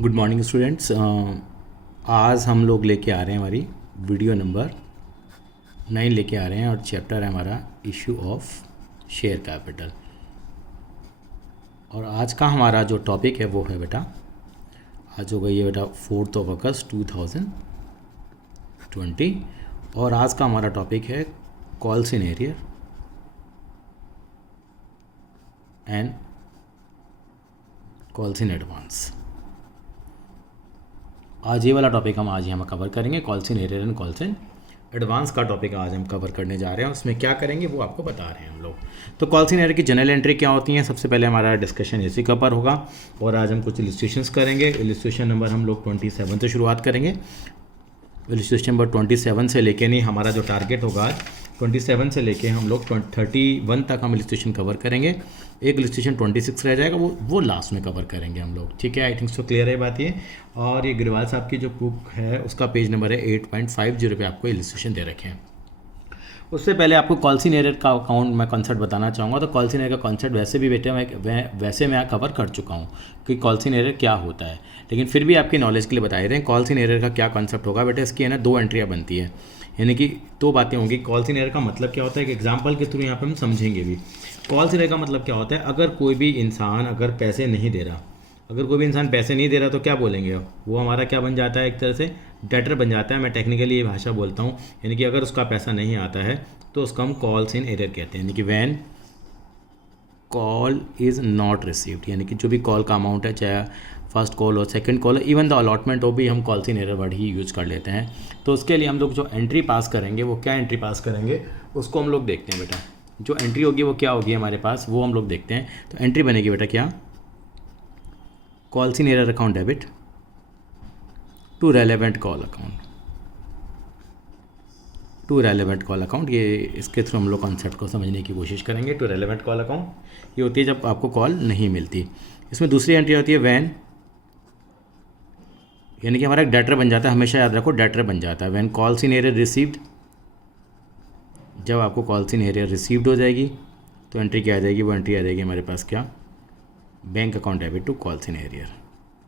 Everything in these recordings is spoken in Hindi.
Good morning students. आज हम लोग लेके आ रहे हैं हमारी वीडियो नंबर 9 लेके आ रहे हैं और चैप्टर है हमारा इशू ऑफ शेयर कैपिटल। और आज का हमारा जो टॉपिक है वो है बेटा, आज हो गई है बेटा 4 अगस्त 2020 और आज का हमारा टॉपिक है call scenario and calls in advance. आज ये वाला टॉपिक हम कवर करेंगे, calls in arrear and calls in advance का टॉपिक आज हम कवर करने जा रहे हैं। उसमें क्या करेंगे वो आपको बता रहे हैं हम लोग। तो कॉल्स इन एरियर की जनरल एंट्री क्या होती है, सबसे पहले हमारा डिस्कशन इसी के ऊपर होगा और आज हम कुछ इलस्ट्रेशंस करेंगे। इलस्ट्रेशन नंबर हम लोग 27 से शुरुआत करेंगे। इलस्ट्रेशन नंबर 27 से लेके नहीं, हमारा जो टारगेट होगा 27 से लेके हम लोग 31 तक हम इलस्ट्रेशन कवर करेंगे। एक इलस्ट्रेशन 26 रह जाएगा, वो लास्ट में कवर करेंगे हम लोग। ठीक है, आई थिंक सो क्लियर है बात ये। और ये ग्रेवाल साहब की जो बुक है उसका पेज नंबर है 8.50 पे आपको इलस्ट्रेशन दे रखे हैं। उससे पहले आपको कॉल सिनेरियो का अकाउंट मैं कॉन्सेप्ट बताना चाहूँगा। तो कॉल सिनेरियो का कॉन्सेप्ट वैसे भी बेटे मैं कवर कर चुका हूँ कि कॉल सिनेरियो क्या होता है, लेकिन फिर भी आपकी नॉलेज के लिए बता रहे हैं कॉल सिनेरियो का क्या कॉन्सेप्ट होगा। बेटे इसकी है ना 2 एंट्रियाँ बनती है, यानी कि 2 बातें होंगी। कॉल सिनेरियो का मतलब क्या होता है, एक एग्जाम्पल के थ्रू यहाँ पर हम समझेंगे भी। कॉल सिनेरियो का मतलब क्या होता है, अगर कोई भी इंसान अगर पैसे नहीं दे रहा, तो क्या बोलेंगे, वो हमारा क्या बन जाता है, एक तरह से डेटर बन जाता है। मैं टेक्निकली ये भाषा बोलता हूँ, यानी कि अगर उसका पैसा नहीं आता है तो उसको हम कॉल्स इन एरर कहते हैं, यानी कि when call is not received, यानी कि जो भी कॉल का अमाउंट है, चाहे फर्स्ट कॉल हो, सेकंड कॉल हो, इवन द अलॉटमेंट हो, भी हम calls in error word he use कर लेते हैं। तो उसके लिए हम लोग जो एंट्री पास करेंगे, वो क्या एंट्री पास करेंगे उसको हम लोग देखते हैं बेटा। जो एंट्री होगी वो क्या होगी हमारे पास, वो हम लोग देखते हैं। तो एंट्री बनेगी बेटा क्या, calls in arrear account debit to relevant call account, ये इसके थ्रू हम लोग कॉन्सेप्ट को समझने की कोशिश करेंगे। टू रेलेवेंट कॉल अकाउंट ये होती है जब आपको कॉल नहीं मिलती। इसमें दूसरी एंट्री होती है व्हेन, यानी कि हमारा एक डेटर बन जाता है, हमेशा याद रखो डेटर बन जाता है। When calls in arrear received, जब आपको कॉल्स इन एरियर रिसीव्ड हो जाएगी तो एंट्री क्या आ जाएगी, वो एंट्री आ जाएगी हमारे पास क्या, bank account debit to calls in arrear.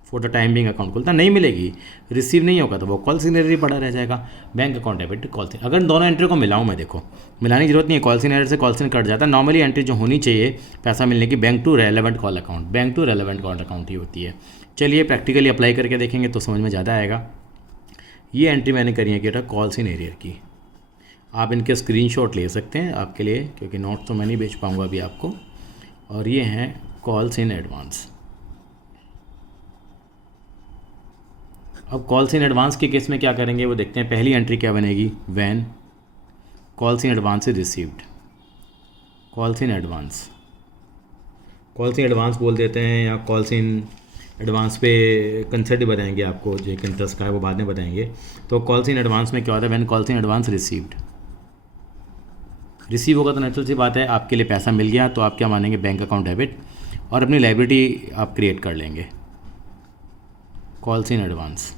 For the time being account खुलता नहीं मिलेगी, रिसीव नहीं होगा तो वो कॉल्स इन एरियर पड़ा रह जाएगा, bank account debit to calls in. अगर दोनों एंट्री को मिलाऊँ मैं, देखो मिलाने की जरूरत नहीं है, कॉल्स इन एरियर से कॉल्स इन कट जाता है। नॉर्मली एंट्री जो होनी चाहिए पैसा मिलने की, bank to relevant call account, bank to relevant call account ही होती है। चलिए प्रैक्टिकली अप्लाई करके देखेंगे तो समझ में ज़्यादा आएगा। ये एंट्री मैंने करी है कि बेटा कॉल्स इन एरियर की, आप इनके स्क्रीनशॉट ले सकते हैं आपके लिए, क्योंकि नोट तो मैं नहीं भेज पाऊँगा अभी आपको। और ये हैं कॉल्स इन एडवांस। अब कॉल्स इन एडवांस के केस में क्या करेंगे वो देखते हैं। पहली एंट्री क्या बनेगी, when calls in advance is received, calls in advance बोल देते हैं, या कॉल्स इन एडवांस पे कंसेप्ट बताएंगे आपको, जो एक इंटरेस्ट का है वो बाद में बताएंगे। तो कॉल्स इन एडवांस में क्या होता है, when calls in advance received, receive होगा तो नेचुरल सी बात है आपके लिए पैसा मिल गया, तो आप क्या मानेंगे, बैंक अकाउंट डेबिट, और अपनी लायबिलिटी आप क्रिएट कर लेंगे। कॉल्स इन एडवांस,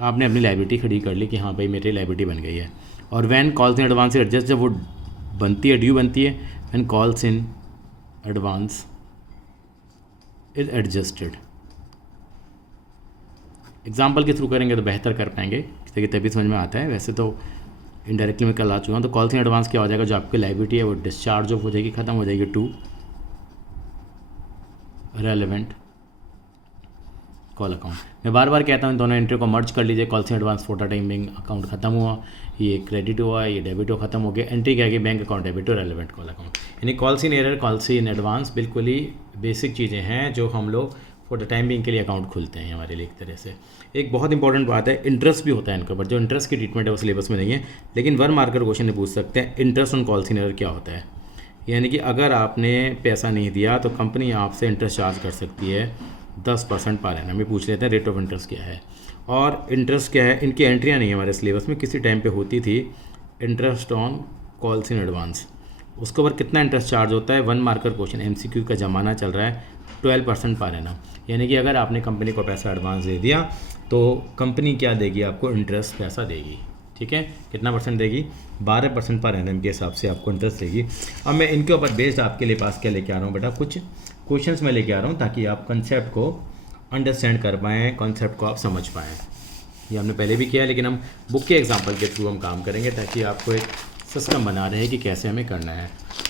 आपने अपनी लायबिलिटी खड़ी कर ली कि हाँ भाई मेरी लायबिलिटी बन गई है। और when calls in advance adjust, जब वो बनती है, ड्यू बनती है, when calls in advance is adjusted. Example के थ्रू करेंगे तो बेहतर कर पाएंगे, क्योंकि तभी समझ में आता है। वैसे तो इनडायरेक्टली मैं कल आ चुका हूँ। तो कॉल्स इन एडवांस क्या हो जाएगा, जो आपकी लायबिलिटी है वो डिस्चार्ज ऑफ हो जाएगी, ख़त्म हो जाएगी टू रेलेवेंट कॉल अकाउंट। मैं बार बार कहता हूँ दोनों एंट्री को मर्ज कर लीजिए। Calls in advance for the time being account खत्म हुआ, ये क्रेडिट हुआ, ये डेबिट हो खत्म हो गया, एंट्री क्या गई, bank account debit to relevant call account. यानी calls in error, calls in advance बिल्कुल ही बेसिक चीज़ें हैं जो हम लोग फॉर द टाइम बिंग के लिए अकाउंट खुलते हैं हमारे लिए। एक तरह से एक बहुत इंपॉर्टेंट बात है, इंटरेस्ट भी होता है इनके ऊपर। जो इंटरेस्ट की ट्रीटमेंट है वो सिलेबस में नहीं है, लेकिन 1 मार्कर क्वेश्चन में पूछ सकते हैं interest on calls in error क्या होता है। यानी कि अगर आपने पैसा नहीं दिया तो कंपनी आपसे इंटरेस्ट चार्ज कर सकती है 10% पर एनम। में पूछ लेते हैं रेट ऑफ इंटरेस्ट क्या है और इंटरेस्ट क्या है। इनकी एंट्रियाँ नहीं है हमारे सिलेबस में, किसी टाइम पे होती थी interest on calls in advance. उसके ऊपर कितना इंटरेस्ट चार्ज होता है, 1 मार्कर क्वेश्चन, MCQ का ज़माना चल रहा है, 12% पर एनम। यानी कि अगर आपने कंपनी को पैसा एडवांस दे दिया तो कंपनी क्या देगी आपको, इंटरेस्ट पैसा देगी। ठीक है, कितना परसेंट देगी, 12% पर एनम के हिसाब से आपको इंटरेस्ट देगी। अब मैं इनके ऊपर बेस्ड आपके लिए पास क्या लेके आ रहा हूँ बेटा, कुछ क्वेश्चंस मैं लेके आ रहा हूँ ताकि आप कंसेप्ट को अंडरस्टैंड कर पाएँ, कॉन्सेप्ट को आप समझ पाएँ। ये हमने पहले भी किया है, लेकिन हम बुक के एग्जांपल के थ्रू हम काम करेंगे ताकि आपको एक सिस्टम बना रहे कि कैसे हमें करना है।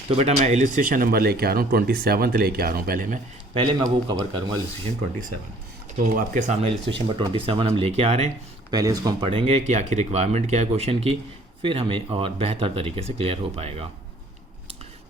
तो बेटा मैं इलस्ट्रेशन नंबर लेके आ रहा हूँ 27 लेके आ रहा हूँ। पहले मैं वो कवर करूँगा इलस्ट्रेशन 27। तो आपके सामने इलस्ट्रेशन नंबर 27 हम लेके आ रहे हैं। पहले इसको हम पढ़ेंगे कि आखिर रिक्वायरमेंट क्या है क्वेश्चन की, फिर हमें और बेहतर तरीके से क्लियर हो पाएगा।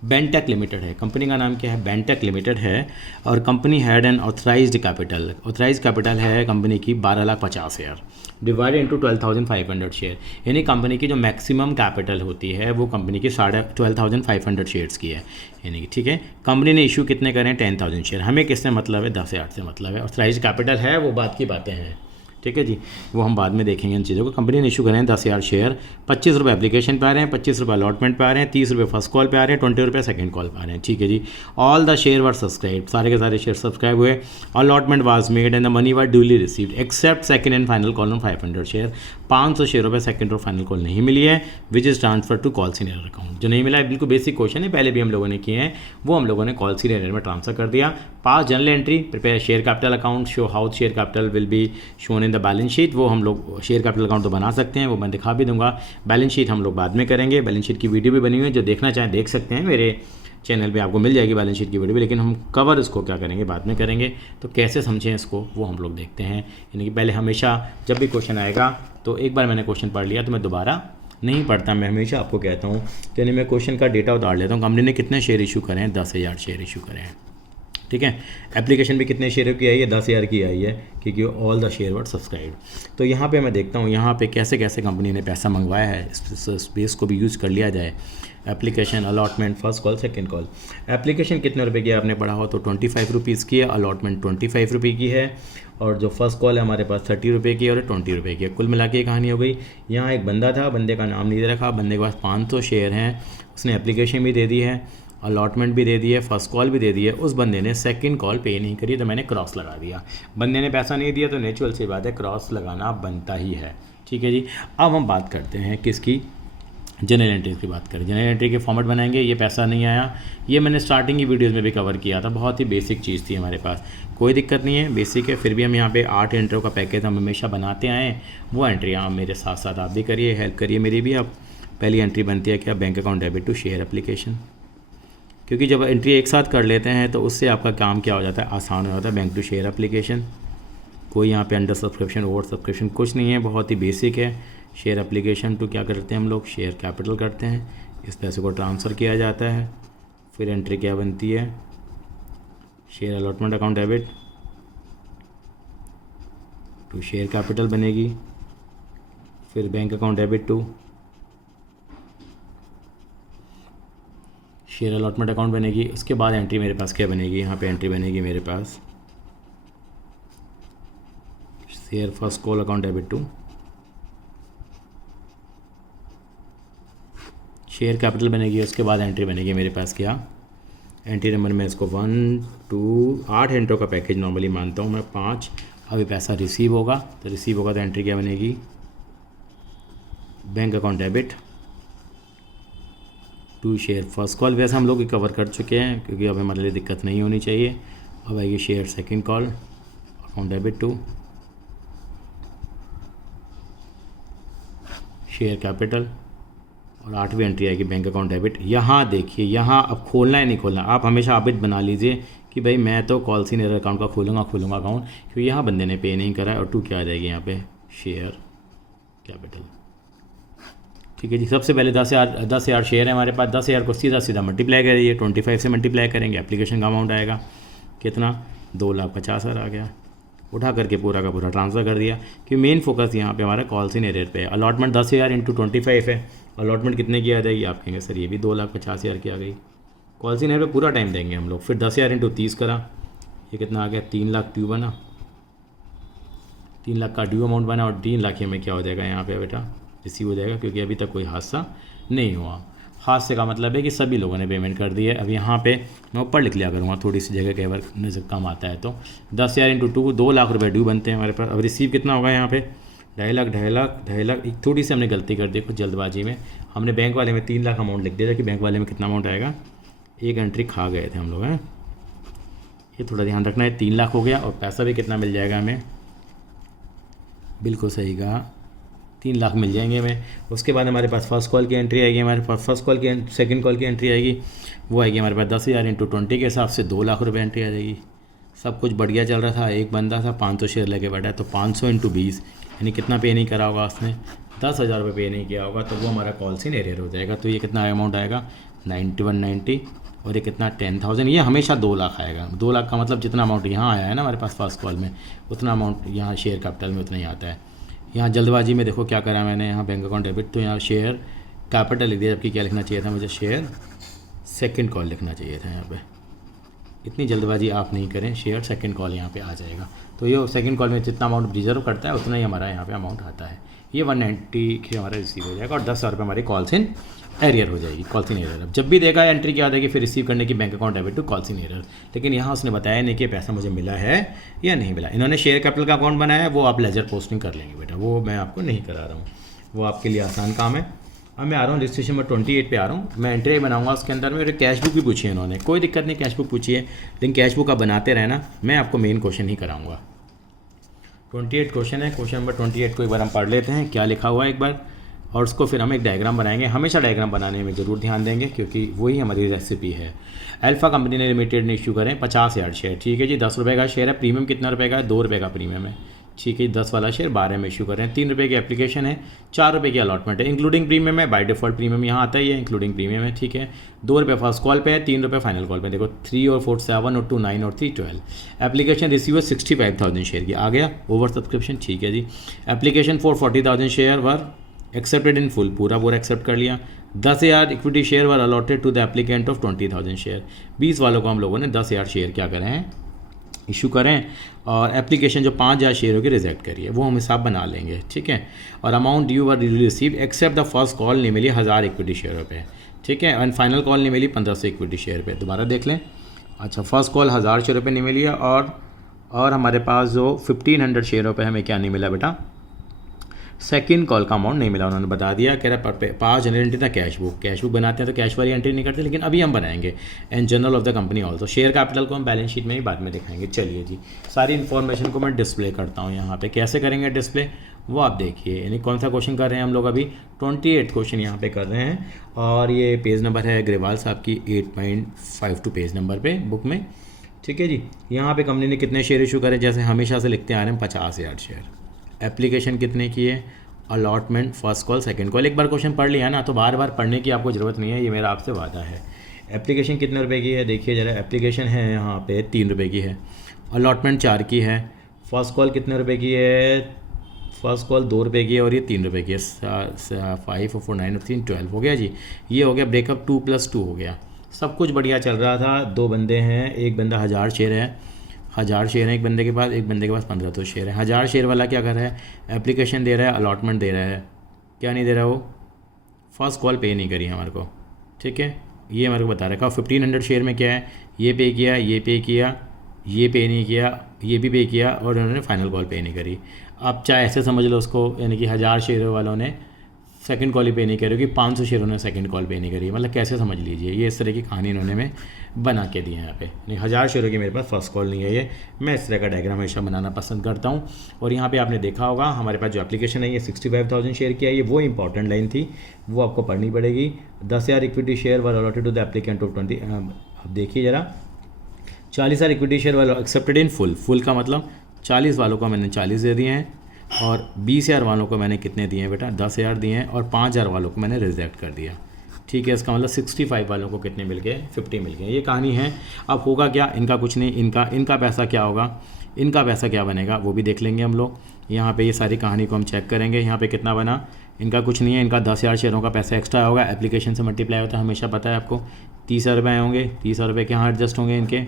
बेंटेक लिमिटेड है, कंपनी का नाम क्या है, बेंटेक लिमिटेड है। और company had an authorised capital है कंपनी की 12,50,000 डिवाइडेड इंटू 12,500 शेयर। यानी कंपनी की जो मैक्सिमम कैपिटल होती है वो कंपनी की 12,500 शेयर्स की है। यानी कि ठीक है, कंपनी ने इशू कितने करें, 10,000 शेयर। हमें किससे मतलब है, 10,000 से मतलब है। ऑथराइज्ड कैपिटल है वो बात की बातें हैं, ठीक है जी, वो हम बाद में देखेंगे इन चीज़ों को। कंपनी ने इशू करें 10,000 शेयर, 25 रुपये एप्लीकेशन पे आ रहे हैं, 25 रुपये अलॉटमेंट पे आ रहे हैं, 30 रुपये फर्स्ट कॉल पे आ रहे हैं, 20 रुपये सेकंड कॉल पे आ रहे हैं, ठीक है जी। All the share were subscribe, सारे के सारे शेयर सब्सक्राइब हुए। Allotment was made and the money were duly received except second and final call on 500 share. 500 शेयरों पर सेकंड और फाइनल कॉल नहीं मिली है, which is transfer to calls in arrear account. जो नहीं मिला है, बिल्कुल बेसिक क्वेश्चन है, पहले भी हम लोगों ने किए हैं, वो हम लोगों ने कॉल सीनियर में ट्रांसफर कर दिया। Pass journal entry, prepare share capital account, show how share capital will be shown in the balance sheet. वो हम लोग शेयर कैपिटल अकाउंट तो बना सकते हैं, वो मैं दिखा भी दूंगा। बैलेंस शीट हम लोग बाद में करेंगे। बैलेंस शीट की वीडियो भी बनी हुई है, जो देखना चाहें देख सकते हैं, मेरे चैनल पे आपको मिल जाएगी बैलेंस शीट की वीडियो भी। लेकिन हम कवर इसको क्या करेंगे, बाद में करेंगे। तो कैसे समझें इसको वो हम लोग देखते हैं। यानी कि पहले हमेशा जब भी क्वेश्चन आएगा तो एक बार मैंने क्वेश्चन पढ़ लिया तो मैं दोबारा नहीं पढ़ता, मैं हमेशा आपको कहता हूँ। तो यानी मैं क्वेश्चन का डेटा उतार लेता हूँ। कंपनी ने कितने शेयर इशू करें, 10,000 शेयर इशू करें, ठीक है। एप्लीकेशन भी कितने शेयर की आई है, 10,000 की आई है, क्योंकि all the share were subscribe. तो यहाँ पे मैं देखता हूँ यहाँ पे कैसे कैसे कंपनी ने पैसा मंगवाया है, इस बेस को भी यूज़ कर लिया जाए। Application, allotment, first call, second call. Application कितने रुपए की है आपने पढ़ा हो तो 25 रुपीज़ की है, अलॉटमेंट 25 रुपये की है, और जो फर्स्ट कॉल है हमारे पास 30 रुपये की है और 20 रुपये की है। कुल मिला के ये कहानी हो गई। यहाँ एक बंदा था, बंदे का नाम नहीं दे रखा, बंदे के पास 500 शेयर हैं, उसने एप्लीकेशन भी दे दी है, अलॉटमेंट भी दे दी है, फर्स्ट कॉल भी दे दी है। उस बंदे ने सेकंड कॉल पे नहीं करी तो मैंने क्रॉस लगा दिया। बंदे ने पैसा नहीं दिया तो नेचुरल सी बात है, क्रॉस लगाना बनता ही है, ठीक है जी। अब हम बात करते हैं किसकी, जनरल एंट्री की बात करें। जनरल एंट्री के फॉर्मेट बनाएंगे। ये पैसा नहीं आया, ये मैंने स्टार्टिंग की वीडियोज़ में भी कवर किया था, बहुत ही बेसिक चीज़ थी हमारे पास, कोई दिक्कत नहीं है, बेसिक है। फिर भी हम यहाँ पे 8 एंट्रियों का पैकेज हम हमेशा बनाते आए हैं। वो एंट्री आप मेरे साथ साथ आप भी करिए, हेल्प करिए मेरी भी। अब पहली एंट्री बनती है क्या, bank account debit to share application, क्योंकि जब एंट्री एक साथ कर लेते हैं तो उससे आपका काम क्या हो जाता है, आसान हो जाता है। बैंक टू शेयर एप्लीकेशन, कोई यहाँ पे अंडर सब्सक्रिप्शन, ओवर सब्सक्रिप्शन कुछ नहीं है, बहुत ही बेसिक है। शेयर एप्लीकेशन टू क्या करते हैं हम लोग, शेयर कैपिटल करते हैं, इस पैसे को ट्रांसफ़र किया जाता है। फिर एंट्री क्या बनती है, share allotment account debit to share capital बनेगी। फिर bank account debit to share allotment account बनेगी। उसके बाद एंट्री मेरे पास क्या बनेगी, यहाँ पे एंट्री बनेगी मेरे पास share first call account debit to share capital बनेगी। उसके बाद एंट्री बनेगी मेरे पास क्या, एंट्री नंबर में इसको 1 2 8 एंट्रियों का पैकेज नॉर्मली मानता हूँ मैं, 5। अभी पैसा रिसीव होगा तो एंट्री क्या बनेगी, bank account debit to share first call. वैसे हम लोग कवर कर चुके हैं क्योंकि अब हमारे लिए दिक्कत नहीं होनी चाहिए। अब आइए share second call account debit to share capital, और 8वीं एंट्री आएगी बैंक अकाउंट डेबिट। यहाँ देखिए, यहाँ अब खोलना है नहीं खोलना, आप हमेशा आबिद बना लीजिए कि भाई मैं तो कॉल सीनियर अकाउंट का खोलूँगा अकाउंट, क्योंकि यहाँ बंदे ने पे नहीं करा है। और 2 क्या आ जाएगी यहाँ पे, शेयर कैपिटल, ठीक है जी। सबसे पहले 10,000 शेयर है हमारे पास, 10,000 को सीधा मल्टीप्लाई करिए, 25 से मल्टीप्लाई करेंगे, एप्लीकेशन का अमाउंट आएगा कितना, 2,50,000 आ गया। उठा करके पूरा का पूरा ट्रांसफ़र कर दिया, कि मेन फोकस यहाँ पे हमारा कॉल सीनियर पे है। अलॉटमेंट 10,000 इंटू 25 है, अलॉटमेंट कितने की आ जाएगी, आप कहेंगे सर ये भी 2,50,000 की आ गई। कॉल सीनियर पे पूरा टाइम देंगे हम लोग। फिर 10,000 इंटू 30 करा, ये कितना आ गया, 3 लाख ड्यू बना, 3 लाख का ड्यू अमाउंट बना। और 3 लाख में क्या हो जाएगा यहाँ पे बेटा, रिसीव हो जाएगा, क्योंकि अभी तक कोई हादसा नहीं हुआ। हादसे का मतलब है कि सभी लोगों ने पेमेंट कर दी है। अब यहाँ पे मैं ऊपर लिख लिया करूँगा, थोड़ी सी जगह कई बार नजर कम आता है। तो 10,000 इंटू 2 2 लाख रुपये ड्यू बनते हैं हमारे पास। अब रिसीव कितना होगा यहाँ पे, 2.5 लाख। एक थोड़ी सी हमने गलती कर दी कुछ जल्दबाजी में, हमने बैंक वाले में 3 लाख अमाउंट लिख दिया था कि बैंक वाले में कितना अमाउंट आएगा। एक एंट्री खा गए थे हम लोग हैं, ये थोड़ा ध्यान रखना है। 3 लाख हो गया और पैसा भी कितना मिल जाएगा हमें, बिल्कुल सही कहा, 3 लाख मिल जाएंगे हमें। उसके बाद हमारे पास फर्स्ट कॉल की एंट्री आएगी, हमारे पास फर्स्ट कॉल की सेकंड कॉल की एंट्री आएगी, वो आएगी हमारे पास 10,000 इंटू 20 के हिसाब से 2 लाख रुपए एंट्री आ जाएगी। सब कुछ बढ़िया चल रहा था, एक बंदा था 500 शेयर लेके बैठा है, तो 500 इंटू 20 यानी कितना पे नहीं करा होगा उसने, 10,000 रुपये पे नहीं किया होगा, तो वो हमारा कॉल इन एरियर हो जाएगा। तो ये कितना अमाउंट आएगा 9190 और ये कितना 10,000, ये हमेशा 2 लाख आएगा। 2 लाख का मतलब जितना अमाउंट यहाँ आया है ना हमारे पास फर्स्ट कॉल में, उतना अमाउंट यहाँ शेयर कैपिटल में उतना ही आता है। यहाँ जल्दबाजी में देखो क्या करा मैंने, यहाँ बैंक अकाउंट डेबिट, तो यहाँ शेयर कैपिटल लिख दिया, जबकि क्या लिखना चाहिए था मुझे, शेयर सेकंड कॉल लिखना चाहिए था। यहाँ पे इतनी जल्दबाजी आप नहीं करें, शेयर सेकंड कॉल यहाँ पे आ जाएगा। तो ये सेकंड कॉल में जितना अमाउंट रिजर्व करता है उतना ही हमारा यहाँ पे अमाउंट आता है। ये 190 की हमारा रिसीव हो जाएगा और 10,000 रुपये हमारी कॉल्स इन एरियर हो जाएगी, कॉल्स इन एरियर। अब जब भी देगा एंट्री क्या देगी, फिर रिसीव करने की bank account debit to calls in arrear. लेकिन यहाँ उसने बताया नहीं कि पैसा मुझे मिला है या नहीं मिला। इन्होंने शेयर कैपिटल का अकाउंट बनाया है, वो आप लेजर पोस्टिंग कर लेंगे बेटा, वो मैं आपको नहीं करा रहा हूँ, वो आपके लिए आसान काम है। अब मैं आ रहा हूँ रजिस्ट्रेशन नंबर 28 पे आ रहा हूँ, मैं एंट्री बनाऊंगा उसके अंदर। मेरे कैश बुक भी पूछी है इन्होंने, कोई दिक्कत नहीं, कैश बुक पूछिए, लेकिन कैश बुक आप बनाते रहना, मैं आपको मेन क्वेश्चन ही कराऊंगा। 28 क्वेश्चन है, क्वेश्चन नंबर 28 को एक बार हम पढ़ लेते हैं क्या लिखा हुआ है एक बार, और उसको फिर हम एक डायग्राम बनाएंगे। हमेशा डायग्राम बनाने में ज़रूर ध्यान देंगे क्योंकि वही हमारी रेसिपी है। अल्फा कंपनी ने लिमिटेड ने इशू करें 50,000 शेयर, ठीक है जी, 10 रुपये का शेयर है, प्रीमियम कितना रुपये का है, 2 रुपये का प्रीमियम है, ठीक है। 10 वाला शेयर 12 में इशू करें, 3 रुपये की एप्लीकेशन है, 4 रुपये की अलॉटमेंट है, इंक्लूडिंग प्रीमियम है, बाय डिफॉल्ट प्रीमियम यहाँ आता ही है, इंक्लूडिंग प्रीमियम है, ठीक है। 2 रुपये फर्स्ट कॉल पे है, 3 रुपये फाइनल कॉल पे, देखो 3 और 4 7 और 2 9 और 3 12। एप्लीकेशन रिसीव 65,000 शेयर की, आ गया ओवर सब्सक्रिप्शन, ठीक है जी। Application for 40,000 share were accepted in full, पूरा एक्सेप्ट कर लिया। 10,000 equity share were allotted to the applicant of 20,000 share, 20 वालों को हम लोगों ने 10,000 शेयर क्या करें हैं, इशू करें, और एप्लीकेशन जो 5,000 शेयरों की रिजेक्ट करिए, वो हम हिसाब बना लेंगे, ठीक है। और amount due were receive except the first call नहीं मिली 1000 इक्विटी शेयरों पे, ठीक है, एंड फाइनल कॉल नहीं मिली 1500 इक्विटी शेयर पे। दोबारा देख लें, अच्छा फर्स्ट कॉल 1000 शेयरों पे नहीं मिली है, और हमारे पास जो 1500 शेयरों पे हमें क्या नहीं मिला बेटा, सेकंड कॉल का अमाउंट नहीं मिला। उन्होंने बता दिया, कह रहा पास जनरल एंट्री था कैश बुक बनाते हैं तो कैश वाली एंट्री नहीं करते, लेकिन अभी हम बनाएंगे and general of the company also. Share capital को हम बैलेंस शीट में ही बाद में दिखाएंगे। चलिए जी, सारी इन्फॉर्मेशन को मैं डिस्प्ले करता हूँ यहाँ पे, कैसे करेंगे डिस्प्ले वो आप देखिए। यानी कौन सा क्वेश्चन कर रहे हैं हम लोग अभी, 28 क्वेश्चन यहाँ पे कर रहे हैं, और ये पेज नंबर है अग्रवाल साहब की 8.52 पेज नंबर पे बुक में, ठीक है जी। यहाँ पे कंपनी ने कितने शेयर इशू करे, जैसे हमेशा से लिखते आ रहे हैं 50,000 शेयर। एप्लीकेशन कितने की है, allotment first call second call, एक बार क्वेश्चन पढ़ लिया ना तो बार बार पढ़ने की आपको ज़रूरत नहीं है, ये मेरा आपसे वादा है। एप्लीकेशन कितने रुपए की है, देखिए ज़रा, एप्लीकेशन है यहाँ पे 3 रुपये की है, अलॉटमेंट 4 की है, फर्स्ट कॉल कितने रुपए की है, फर्स्ट कॉल 2 रुपये की है, और ये 3 रुपये की है, 5 और 4 9 और 3 12 हो गया जी। ये हो गया ब्रेकअप, 2+2 हो गया। सब कुछ बढ़िया चल रहा था, 2 बंदे हैं, एक बंदा 1000 शेयर है, 1000 शेयर है एक बंदे के पास, एक बंदे के पास 1500 शेयर है। 1000 शेयर वाला क्या कर रहा है, एप्लीकेशन दे रहा है, अलॉटमेंट दे रहा है, क्या नहीं दे रहा, वो फर्स्ट कॉल पे नहीं करी हमारे को, ठीक है, ये हमारे को बता रखा। 1500 शेयर में क्या है, ये पे किया, ये पे किया, ये पे नहीं किया, ये भी पे किया, और उन्होंने फाइनल कॉल पे नहीं करी। आप चाहे ऐसे समझ लो उसको, यानी कि 1000 शेयर वालों ने सेकंड कॉल ही पे नहीं करी, कि 500 शेयरों ने सेकंड कॉल पे नहीं करी, मतलब कैसे समझ लीजिए, ये इस तरह की कहानी इन्होंने में बना के दी है यहाँ पे। नहीं 1000 शेयरों की मेरे पास फर्स्ट कॉल नहीं है, ये मैं इस तरह का डायग्राम हमेशा बनाना पसंद करता हूँ। और यहाँ पे आपने देखा होगा हमारे पास जो एप्लीकेशन है ये 65,000 शेयर की है, ये वो इंपॉर्टेंट लाइन थी, वो आपको पढ़नी पड़ेगी। 10,000 equity share were allotted to the applicant of 20, अब देखिए ज़रा, 40,000 इक्विटी शेयर वालों एक्सेप्टेड इन फुल का मतलब 40 वालों को मैंने 40 दे दिए हैं, और 20,000 वालों को मैंने कितने दिए हैं बेटा, 10,000 दिए हैं, और 5,000 वालों को मैंने रिजेक्ट कर दिया, ठीक है। इसका मतलब 65 वालों को कितने मिल गए, 50 मिल गए। ये कहानी है। अब होगा क्या, इनका कुछ नहीं, इनका पैसा क्या होगा, इनका पैसा क्या बनेगा वो भी देख लेंगे हम लोग। यहाँ पे ये सारी कहानी को हम चेक करेंगे। यहाँ पे कितना बना, इनका कुछ नहीं है, इनका 10,000 शेयरों का पैसा एक्स्ट्रा होगा, एप्लीकेशन से मल्टीप्लाई होता है, हमेशा पता है आपको। 30,000 रुपये होंगे, 30,000 रुपये के यहाँ एडजस्ट होंगे इनके।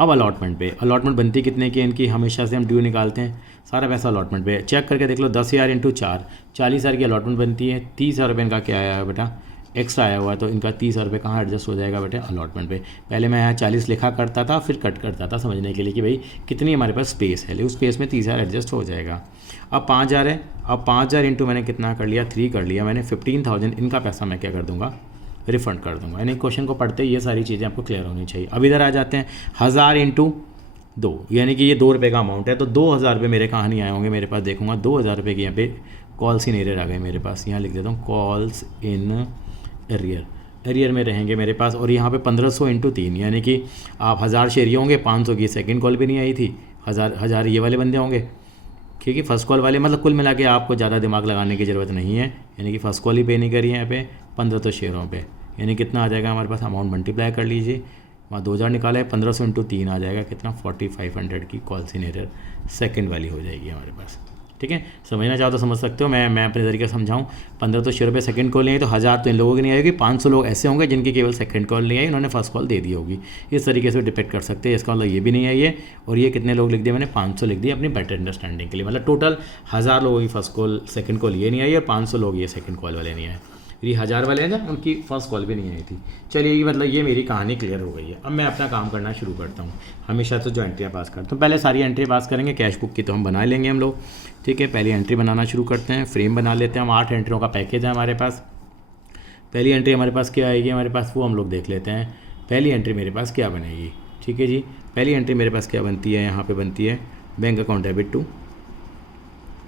अब अलॉटमेंट पे, अलॉटमेंट बनती कितने की इनकी, हमेशा से हम ड्यू निकालते हैं, सारा पैसा अलॉटमेंट पे चेक करके देख लो। 10,000 इंटू 4, 40,000 की अलॉटमेंट बनती है, 30,000 रुपये इनका क्या आया है बेटा, एक्स्ट्रा आया हुआ है, तो इनका 30,000 रुपये कहाँ एडजस्ट हो जाएगा बेटे, अलॉटमेंट पे। पहले मैं यहाँ 40 लिखा करता था, फिर कट करता था समझने के लिए कि भाई कितनी हमारे पास स्पेस है, उस स्पेस में 30,000 एडजस्ट हो जाएगा। अब 5,000 है, अब 5,000 इंटू मैंने कितना कर लिया, 3 कर लिया मैंने, 15,000 इनका पैसा मैं क्या कर दूँगा, रिफ़ंड कर दूंगा। यानी क्वेश्चन को पढ़ते ये सारी चीज़ें आपको क्लियर होनी चाहिए। अब इधर आ जाते हैं 1000 इंटू 2, यानी कि ये 2 रुपये का अमाउंट है, तो 2000 रुपये मेरे कहाँ नहीं आए होंगे मेरे पास, देखूंगा 2000 रुपये के यहाँ पे कॉल्स इन एरियर आ गए मेरे पास। यहाँ लिख देता हूँ कॉल्स इन एरियर में रहेंगे मेरे पास। और यहाँ पे 1500 इंटू 3, यानी कि आप 1000 शेयर होंगे, 500 की सेकंड कॉल भी नहीं आई थी, 1000 ये वाले बंदे होंगे, क्योंकि फ़र्स्ट कॉल वाले मतलब कुल मिला के आपको ज़्यादा दिमाग लगाने की ज़रूरत नहीं है। यानी कि फ़र्स्ट कॉल ही पे नहीं करी है यहाँ पे 1500 शेयरों पे, यानी कितना आ जाएगा हमारे पास, अमाउंट मल्टीप्लाई कर लीजिए, वहाँ 2000 निकाला है, 1500 इंटू 3 आ जाएगा कितना, 4500 की कॉल्स इन एरियर सेकेंड वाली हो जाएगी हमारे पास। ठीक है, समझना चाहो तो समझ सकते हो, मैं अपने तरीके से समझाऊँ। 1500 शेयर पे सेकंड कॉल नहीं आई तो 1000 तो इन लोगों की नहीं आएगी, 500 लोग ऐसे होंगे जिनकी केवल सेकंड कॉल नहीं आई, उन्होंने फर्स्ट कॉल दे दी होगी। इस तरीके से डिपेक्ट कर सकते हैं। इसका मतलब ये भी नहीं आई है, और ये कितने लोग लिख दिए मैंने, 500 लिख दिए अपनी बेटर अंडरस्टैंडिंग के लिए। मतलब टोटल 1000 लोगों की फर्स्ट कॉल सेकंड कॉल ये नहीं आई, और 500 लोग ये सेकंड कॉल वाले नहीं आए। ये 1000 वाले हैं ना, उनकी फर्स्ट कॉल भी नहीं आई थी। चलिए, मतलब ये मेरी कहानी क्लियर हो गई है। अब मैं अपना काम करना शुरू करता हूँ। हमेशा तो जो एंट्रियाँ पास करता हूँ, पहले सारी एंट्री पास करेंगे, कैश बुक की तो हम बना लेंगे हम लोग। ठीक है, पहली एंट्री बनाना शुरू करते हैं, फ्रेम बना लेते हैं हम। 8 एंट्रियों का पैकेज है हमारे पास। पहली एंट्री हमारे पास क्या आएगी हमारे पास, वो हम लोग देख लेते हैं। पहली एंट्री मेरे पास क्या बनेगी, ठीक है जी। पहली एंट्री मेरे पास क्या बनती है, यहाँ पे बनती है bank account debit to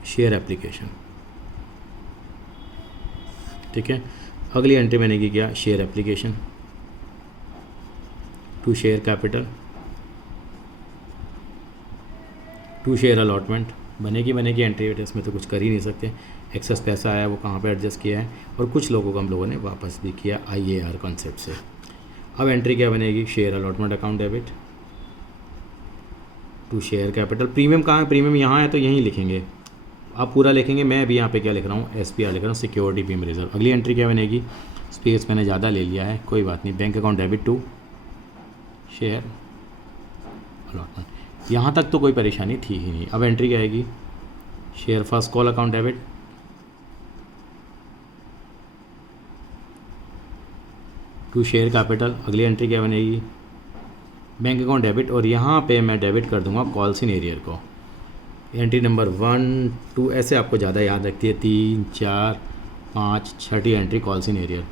share application. ठीक है, अगली एंट्री बनेगी क्या, share application to share capital to share allotment. बनेगी एंट्री, इसमें तो कुछ कर ही नहीं सकते। एक्सेस पैसा आया वो कहाँ पे एडजस्ट किया है, और कुछ लोगों को हम लोगों ने वापस भी किया IAR कॉन्सेप्ट से। अब एंट्री क्या बनेगी, share allotment account debit to share capital. Premium कहाँ है, प्रीमियम यहाँ है तो यहीं लिखेंगे, आप पूरा लिखेंगे। मैं अभी यहाँ पे क्या लिख रहा हूँ, SPR लिख रहा हूँ, सिक्योरिटी प्रीमियम रिजर्व। अगली एंट्री क्या बनेगी, स्पेस मैंने ज़्यादा ले लिया है, कोई बात नहीं, bank account debit to share allotment. यहाँ तक तो कोई परेशानी थी ही नहीं। अब एंट्री क्या आएगी, share first call account debit to share capital. अगली एंट्री क्या बनेगी, बैंक अकाउंट डेबिट, और यहाँ पे मैं डेबिट कर दूंगा कॉल्स इन एरियर को। एंट्री नंबर 1, 2 ऐसे आपको ज़्यादा याद रखती है, 3, 4, 5, 6ठी एंट्री कॉल्स इन एरियर।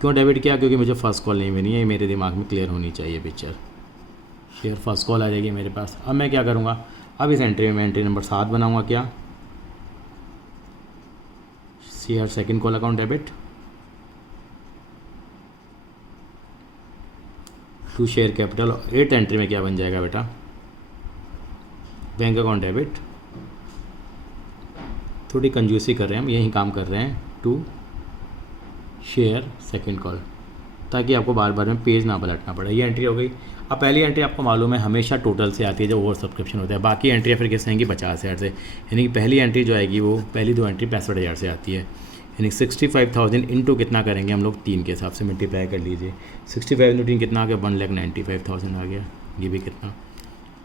क्यों डेबिट किया, क्योंकि मुझे फर्स्ट कॉल नहीं बनी है, मेरे दिमाग में क्लियर होनी चाहिए पिक्चर। शेयर फर्स्ट कॉल आ जाएगी मेरे पास। अब मैं क्या करूँगा, अब इस एंट्री में एंट्री नंबर 7 बनाऊँगा, क्या, share second call account debit to share capital. 8th entry में क्या बन जाएगा बेटा, बैंक अकाउंट डेबिट, थोड़ी कंजूसी कर रहे हैं हम, यही काम कर रहे हैं, टू शेयर सेकंड कॉल, ताकि आपको बार बार में पेज ना पलटना पड़े। ये एंट्री हो गई। अब पहली एंट्री आपको मालूम है हमेशा टोटल से आती है जब ओवर सब्सक्रिप्शन होता है। बाकी एंट्री फिर किस आएंगी, 50,000 से, यानी कि पहली एंट्री जो आएगी वो पहली 2 एंट्री 65,000 से आती है। यानी 65,000 इंटू कितना करेंगे हम लोग, 3 के हिसाब से मल्टीप्लाई कर लीजिए। 65 इंटू 3 कितना आ गया, 1,95,000 आ गया। ये भी कितना,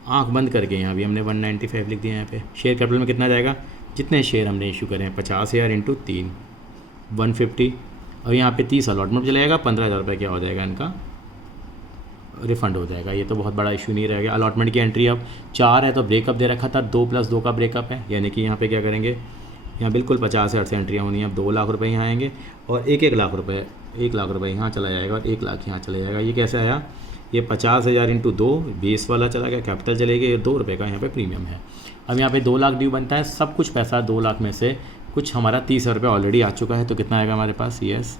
आँख बंद करके यहाँ भी हमने 195 लिख दिया। यहाँ पे शेयर कैपिटल में कितना जाएगा, जितने शेयर हमने इशू करें, 50,000 इंटू 3 150, और यहाँ पे 30 अलॉटमेंट चला जाएगा, 15,000 रुपये क्या हो जाएगा इनका, रिफ़ंड हो जाएगा। ये तो बहुत बड़ा इशू नहीं रहेगा। अलॉटमेंट की एंट्री अब 4 है तो ब्रेकअप दे रखा था, 2 + 2 का ब्रेकअप है, यानी कि यहाँ पे क्या करेंगे, यहाँ बिल्कुल 50,000 से एंट्रियाँ होनी है। अब 2 लाख रुपये यहाँ आएंगे, और 1 लाख रुपये, 1 लाख रुपये यहाँ चला जाएगा, और 1 लाख यहाँ चला जाएगा। ये कैसे आया, ये 50,000 इंटू 2 बेस वाला चला गया, कैपिटल चलेगी, ये 2 रुपये का यहाँ पे प्रीमियम है। अब यहाँ पे 2 लाख ड्यू बनता है, सब कुछ पैसा 2 लाख में से कुछ हमारा 30 रुपये ऑलरेडी आ चुका है, तो कितना आएगा हमारे पास, यस,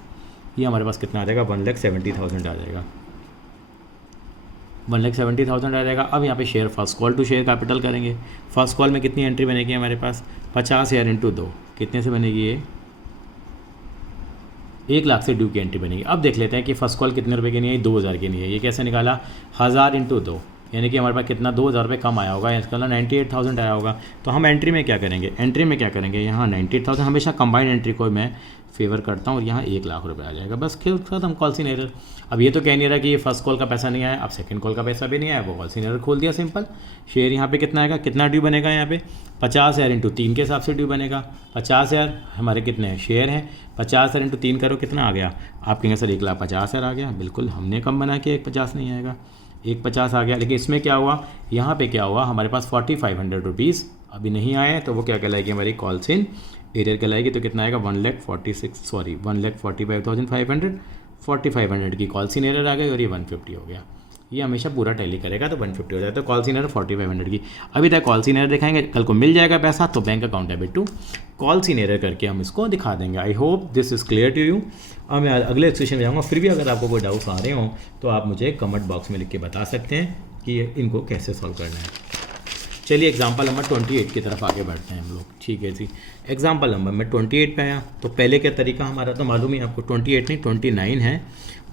ये हमारे पास कितना आ जाएगा, 1,70,000 आ जाएगा, 1,70,000 आ जाएगा। अब यहाँ पे share first call to share capital करेंगे। फर्स्ट कॉल में कितनी एंट्री बनेगी हमारे पास, 50,000 इंटू 2, कितने से बनेगी ये, 1 लाख से ड्यू की एंट्री बनेगी। अब देख लेते हैं कि फर्स्ट कॉल कितने रुपए की नहीं आई, 2,000 की नहीं है। ये कैसे निकाला, 1000 इंटू 2, यानी कि हमारे पास कितना, 2,000 रुपये कम आया होगा, इसका 98,000 आया होगा। तो हम एंट्री में क्या करेंगे, एंट्री में क्या करेंगे, यहाँ 98,000, हमेशा कंबाइंड एंट्री को मैं फेवर करता हूँ, और यहाँ 1 लाख रुपये आ जाएगा, बस खेल खत्म, कॉल इन एरर। अब ये तो कह नहीं रहा कि ये फर्स्ट कॉल का पैसा नहीं आया, अब सेकंड कॉल का पैसा भी नहीं आया, वो कॉल इन एरर खोल दिया सिंपल। शेयर यहाँ पे कितना आएगा, कितना ड्यू बनेगा यहाँ पे, 50,000 इंटू 3 के हिसाब से ड्यू बनेगा। 50,000 हमारे कितने हैं, शेयर हैं, 50,000 इंटू 3 करो, कितना आ गया, आप कहेंगे सर 1,50,000 आ गया, बिल्कुल हमने कम बना के 1,50,000 नहीं आएगा, 1,50,000 आ गया। लेकिन इसमें क्या हुआ, यहाँ पे क्या हुआ, हमारे पास 4,500 रुपीज़ अभी नहीं आए, तो वो क्या कहलाएगी, हमारी कॉल्स इन एरियर कहलाएगी। तो कितना आएगा, 1,45,500 4500 की कॉल सीन एरर आ गई और ये 150 हो गया। ये हमेशा पूरा टैली करेगा तो 150 हो जाता है। तो कॉल सीन एरर 4500 की, अभी तक कॉल सीन एरर दिखाएंगे, कल को मिल जाएगा पैसा तो bank account debit to calls in arrear करके हम इसको दिखा देंगे। I hope this is clear to you. अब मैं अगले सेशन में जाऊँगा। फिर भी अगर आपको कोई डाउट्स आ रहे हो तो आप मुझे कमेंट बॉक्स में लिख के बता सकते हैं कि इनको कैसे सॉल्व करना है। चलिए एग्जाम्पल नंबर 28 की तरफ आगे बढ़ते हैं हम लोग। ठीक है जी, एग्जाम्पल नंबर मैं 28 पे आया। तो पहले क्या तरीका हमारा तो मालूम ही आपको, 28 नहीं 29 है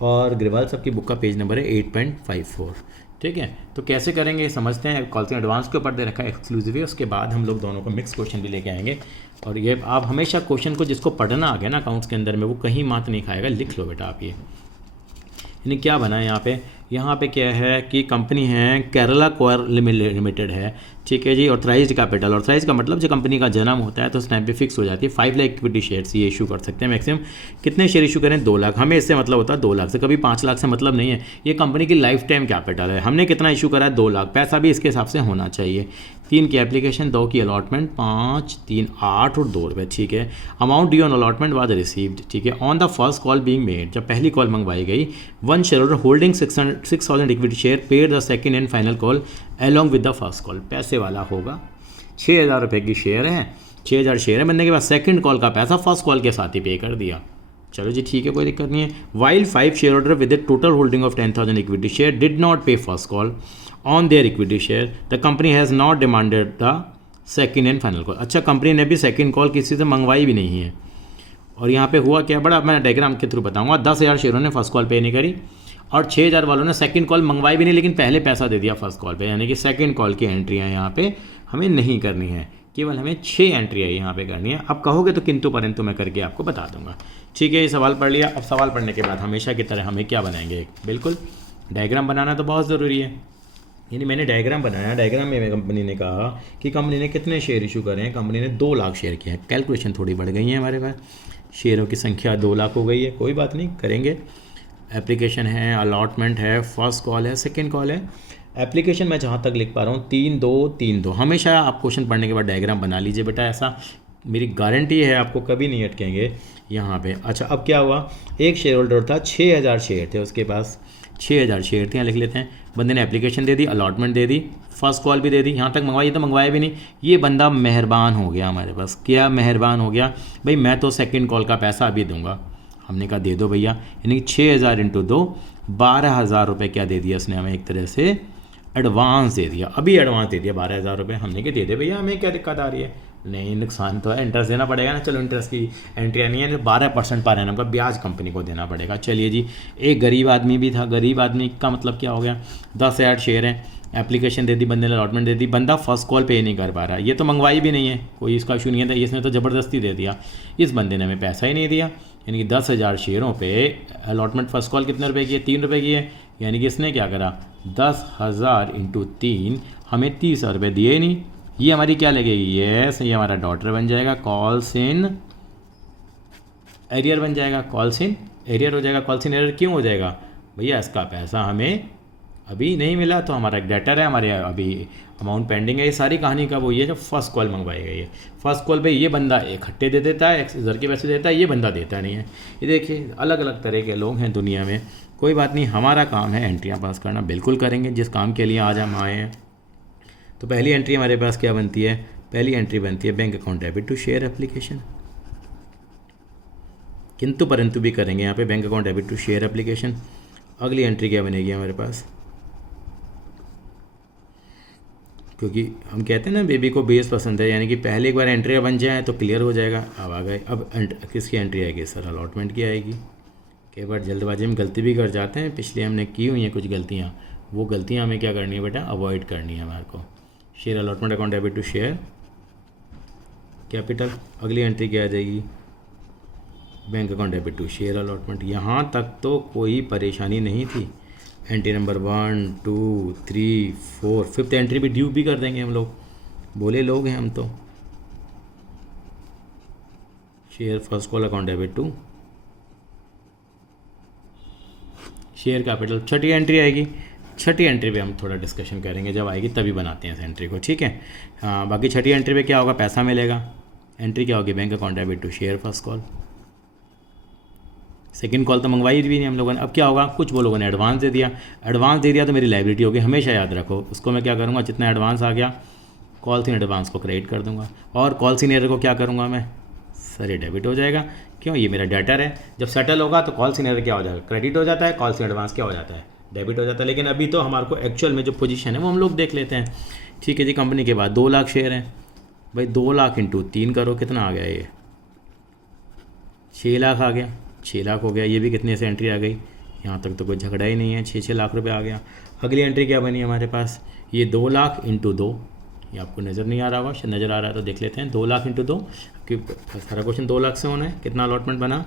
और ग्रेवाल साहब की बुक का पेज नंबर है 8.54। ठीक है, तो कैसे करेंगे समझते हैं। कॉल सीन एडवांस के ऊपर दे रखा है एक्सक्लूसिवली, उसके बाद हम लोग दोनों का मिक्स क्वेश्चन भी लेके आएंगे। और ये आप हमेशा क्वेश्चन को जिसको पढ़ना आ गया ना अकाउंट्स के अंदर में, वो कहीं मात नहीं खाएगा। लिख लो बेटा आप ये। यानी क्या बना है यहाँ पे क्या है कि कंपनी है केरला कोर लिमिटेड है। ठीक है जी, ऑथराइज्ड कैपिटल, ऑथराइज का मतलब जो कंपनी का जन्म होता है तो उस टाइम पे फिक्स हो जाती है 5 लाख इक्विटी शेयर्स ये इशू कर सकते हैं। मैक्सिमम कितने शेयर इशू करें? 2 लाख। हमें इससे मतलब होता है 2 लाख से, कभी 5 लाख से मतलब नहीं है। ये कंपनी की लाइफ टाइम कैपिटल है। हमने कितना इशू करा है? 2 लाख। पैसा भी इसके हिसाब से होना चाहिए। 3 की एप्लीकेशन, 2 की अलॉटमेंट, 5, 3, 8 और 2 रुपये। ठीक है, amount due on allotment was received. ठीक है, on the first call being made, जब पहली कॉल मंगवाई गई, 1 share holder holding 6000 equity share paid the second and final call along with the first call. पैसे वाला होगा, 6000 रुपये की शेयर है, 6000 शेयर है बनने के बाद सेकंड कॉल का पैसा फर्स्ट कॉल के साथ ही पे कर दिया। चलो जी ठीक है, कोई दिक्कत नहीं है। While 5 share holder with a total holding of 10,000 equity share did not pay first call on their equity share, the company has not demanded the second and final call. अच्छा, कंपनी ने भी सेकंड कॉल किसी से मंगवाई भी नहीं है। और यहाँ पे हुआ क्या, बड़ा मैं डायग्राम के थ्रू बताऊंगा। 10,000 शेयरों ने फर्स्ट कॉल पे नहीं करी और 6,000 वालों ने सेकंड कॉल मंगवाई भी नहीं, लेकिन पहले पैसा दे दिया फर्स्ट कॉल पे। यानी कि सेकंड कॉल की एंट्रियाँ यहाँ पे हमें नहीं करनी है, केवल हमें 6 एंट्रियाँ यहाँ पे करनी है। अब कहोगे तो किंतु परंतु मैं करके आपको बता दूंगा। ठीक है, ये सवाल पढ़ लिया। अब सवाल पढ़ने के बाद हमेशा की तरह हमें क्या बनाएंगे? बिल्कुल डायग्राम बनाना तो बहुत ज़रूरी है। यानी मैंने डायग्राम बनाया, डायग्राम में कंपनी ने कहा कि कंपनी ने कितने शेयर इशू करे हैं। कंपनी ने 2 लाख शेयर किए हैं। कैलकुलेशन थोड़ी बढ़ गई है हमारे पास, शेयरों की संख्या 2 लाख हो गई है। कोई बात नहीं, करेंगे। एप्लीकेशन है, अलॉटमेंट है, फर्स्ट कॉल है, सेकंड कॉल है। एप्लीकेशन मैं जहाँ तक लिख पा रहा हूँ 3-2-3-2। हमेशा आप क्वेश्चन पढ़ने के बाद डायग्राम बना लीजिए बेटा, ऐसा मेरी गारंटी है, आपको कभी नहीं अटकेंगे यहाँ पे। अच्छा, अब क्या हुआ, एक शेयर होल्डर था, 6000 शेयर थे उसके पास, 6000 शेयर थे। यहाँ लिख लेते हैं। बंदे ने एप्लीकेशन दे दी, अलॉटमेंट दे दी, फर्स्ट कॉल भी दे दी। यहाँ तक मंगवाई तो मंगवाया भी नहीं। ये बंदा मेहरबान हो गया हमारे पास। क्या मेहरबान हो गया भाई? मैं तो सेकंड कॉल का पैसा अभी दूंगा। हमने कहा दे दो भैया। यानी कि 6000 इंटू 2, 12,000 रुपये क्या दे दिया उसने हमें? एक तरह से एडवांस दे दिया। अभी एडवांस दे दिया 12,000 रुपये। हमने कहा दे दे भैया, हमें क्या दिक्कत आ रही है? नहीं, नुकसान तो है, इंटरेस्ट देना पड़ेगा ना। चलो इंटरेस्ट की एंट्री नहीं है, 12% पर एनम का ब्याज कंपनी को देना पड़ेगा। चलिए जी, एक गरीब आदमी भी था। गरीब आदमी का मतलब क्या हो गया? 10,000 शेयर हैं, एप्लीकेशन दे दी, बंदे ने अलॉटमेंट दे दी, बंदा फर्स्ट कॉल पे नहीं कर पा रहा। ये तो मंगवाई भी नहीं है, कोई इसका इशू नहीं है, इसने तो ज़बरदस्ती दे दिया। इस बंदे ने हमें पैसा ही नहीं दिया। यानी कि 10,000 शेयरों पे अलॉटमेंट फर्स्ट कॉल कितने रुपए की है? 3 रुपये की है। यानी कि इसने क्या करा? 10,000 इंटू 3, हमें 30 रुपये दिए नहीं। ये हमारी क्या लगेगी? यस, ये हमारा डॉटर बन जाएगा, कॉल्स इन एरियर बन जाएगा, कॉल्स इन एरियर हो जाएगा। कॉल्स इन एरियर क्यों हो जाएगा? भैया इसका पैसा हमें अभी नहीं मिला, तो हमारा एक डेटर है, हमारे अभी अमाउंट पेंडिंग है। ये सारी कहानी का वो ये जब फर्स्ट कॉल मंगवाई गई है। फर्स्ट कॉल पे ये बंदा इकट्ठे दे देता है, इधर के पैसे देता है, ये बंदा देता नहीं है। ये देखिए, अलग अलग तरह के लोग हैं दुनिया में। कोई बात नहीं, हमारा काम है एंट्रियाँ पास करना। बिल्कुल करेंगे, जिस काम के लिए आज हम आए हैं। तो पहली एंट्री हमारे पास क्या बनती है? पहली एंट्री बनती है bank account debit to share application. किंतु परंतु भी करेंगे यहाँ पे, bank account debit to share application. अगली एंट्री क्या बनेगी हमारे पास? क्योंकि हम कहते हैं ना बेबी को बेस पसंद है, यानी कि पहले एक बार एंट्री बन जाए तो क्लियर हो जाएगा। अब आ गए, अब किसकी एंट्री आएगी सर? अलॉटमेंट की आएगी। कई बार जल्दबाजी में गलती भी कर जाते हैं, पिछले हमने की हुई हैं कुछ गलतियाँ, वो गलतियाँ हमें क्या करनी है बेटा? अवॉइड करनी है हमारे को। Share allotment account debit to share capital. अगली एंट्री क्या आ जाएगी? Bank account debit to share allotment. यहाँ तक तो कोई परेशानी नहीं थी। एंट्री नंबर 1, 2, 3, 4, 5th एंट्री भी ड्यू भी कर देंगे हम लोग, बोले लोग हैं हम तो। Share first call account debit to share capital. छठी एंट्री आएगी। छठी एंट्री पे हम थोड़ा डिस्कशन करेंगे, जब आएगी तभी बनाते हैं इस एंट्री को, ठीक है। हाँ, बाकी छठी एंट्री पे क्या होगा? पैसा मिलेगा। एंट्री क्या होगी? Bank account debit to share first call. Second call तो मंगवाई भी नहीं हम लोगों ने। अब क्या होगा, कुछ वो लोगों ने एडवांस दे दिया, एडवांस दे दिया तो मेरी लायबिलिटी होगी, हमेशा याद रखो। उसको मैं क्या करूँगा, जितना एडवांस आ गया कॉल सीन एडवांस को क्रेडिट कर दूंगा, और कॉल सीन एरर को क्या करूँगा मैं, सर ये डेबिट हो जाएगा। क्यों, ये मेरा डेटर है, जब सेटल होगा तो कॉल सीन एरर क्या हो जाएगा, क्रेडिट हो जाता है, कॉल सीन एडवांस क्या हो जाता है, डेबिट हो जाता है। लेकिन अभी तो हमारे को एक्चुअल में जो पोजीशन है वो हम लोग देख लेते हैं। ठीक है जी, कंपनी के बाद 2 लाख शेयर हैं भाई, 2 लाख इंटू 3 करो, कितना आ गया ये 6 लाख आ गया, 6 लाख हो गया। ये भी कितने से एंट्री आ गई, यहाँ तक तो कोई झगड़ा ही नहीं है, 6 लाख रुपए आ गया। अगली एंट्री क्या बनी हमारे पास, ये 2 लाख इंटू 2, ये आपको नज़र नहीं आ रहा होगा, शायद नज़र आ रहा है तो देख लेते हैं। 2 लाख इंटू 2, क्योंकि सारा क्वेश्चन 2 लाख से होना है। कितना अलॉटमेंट बना,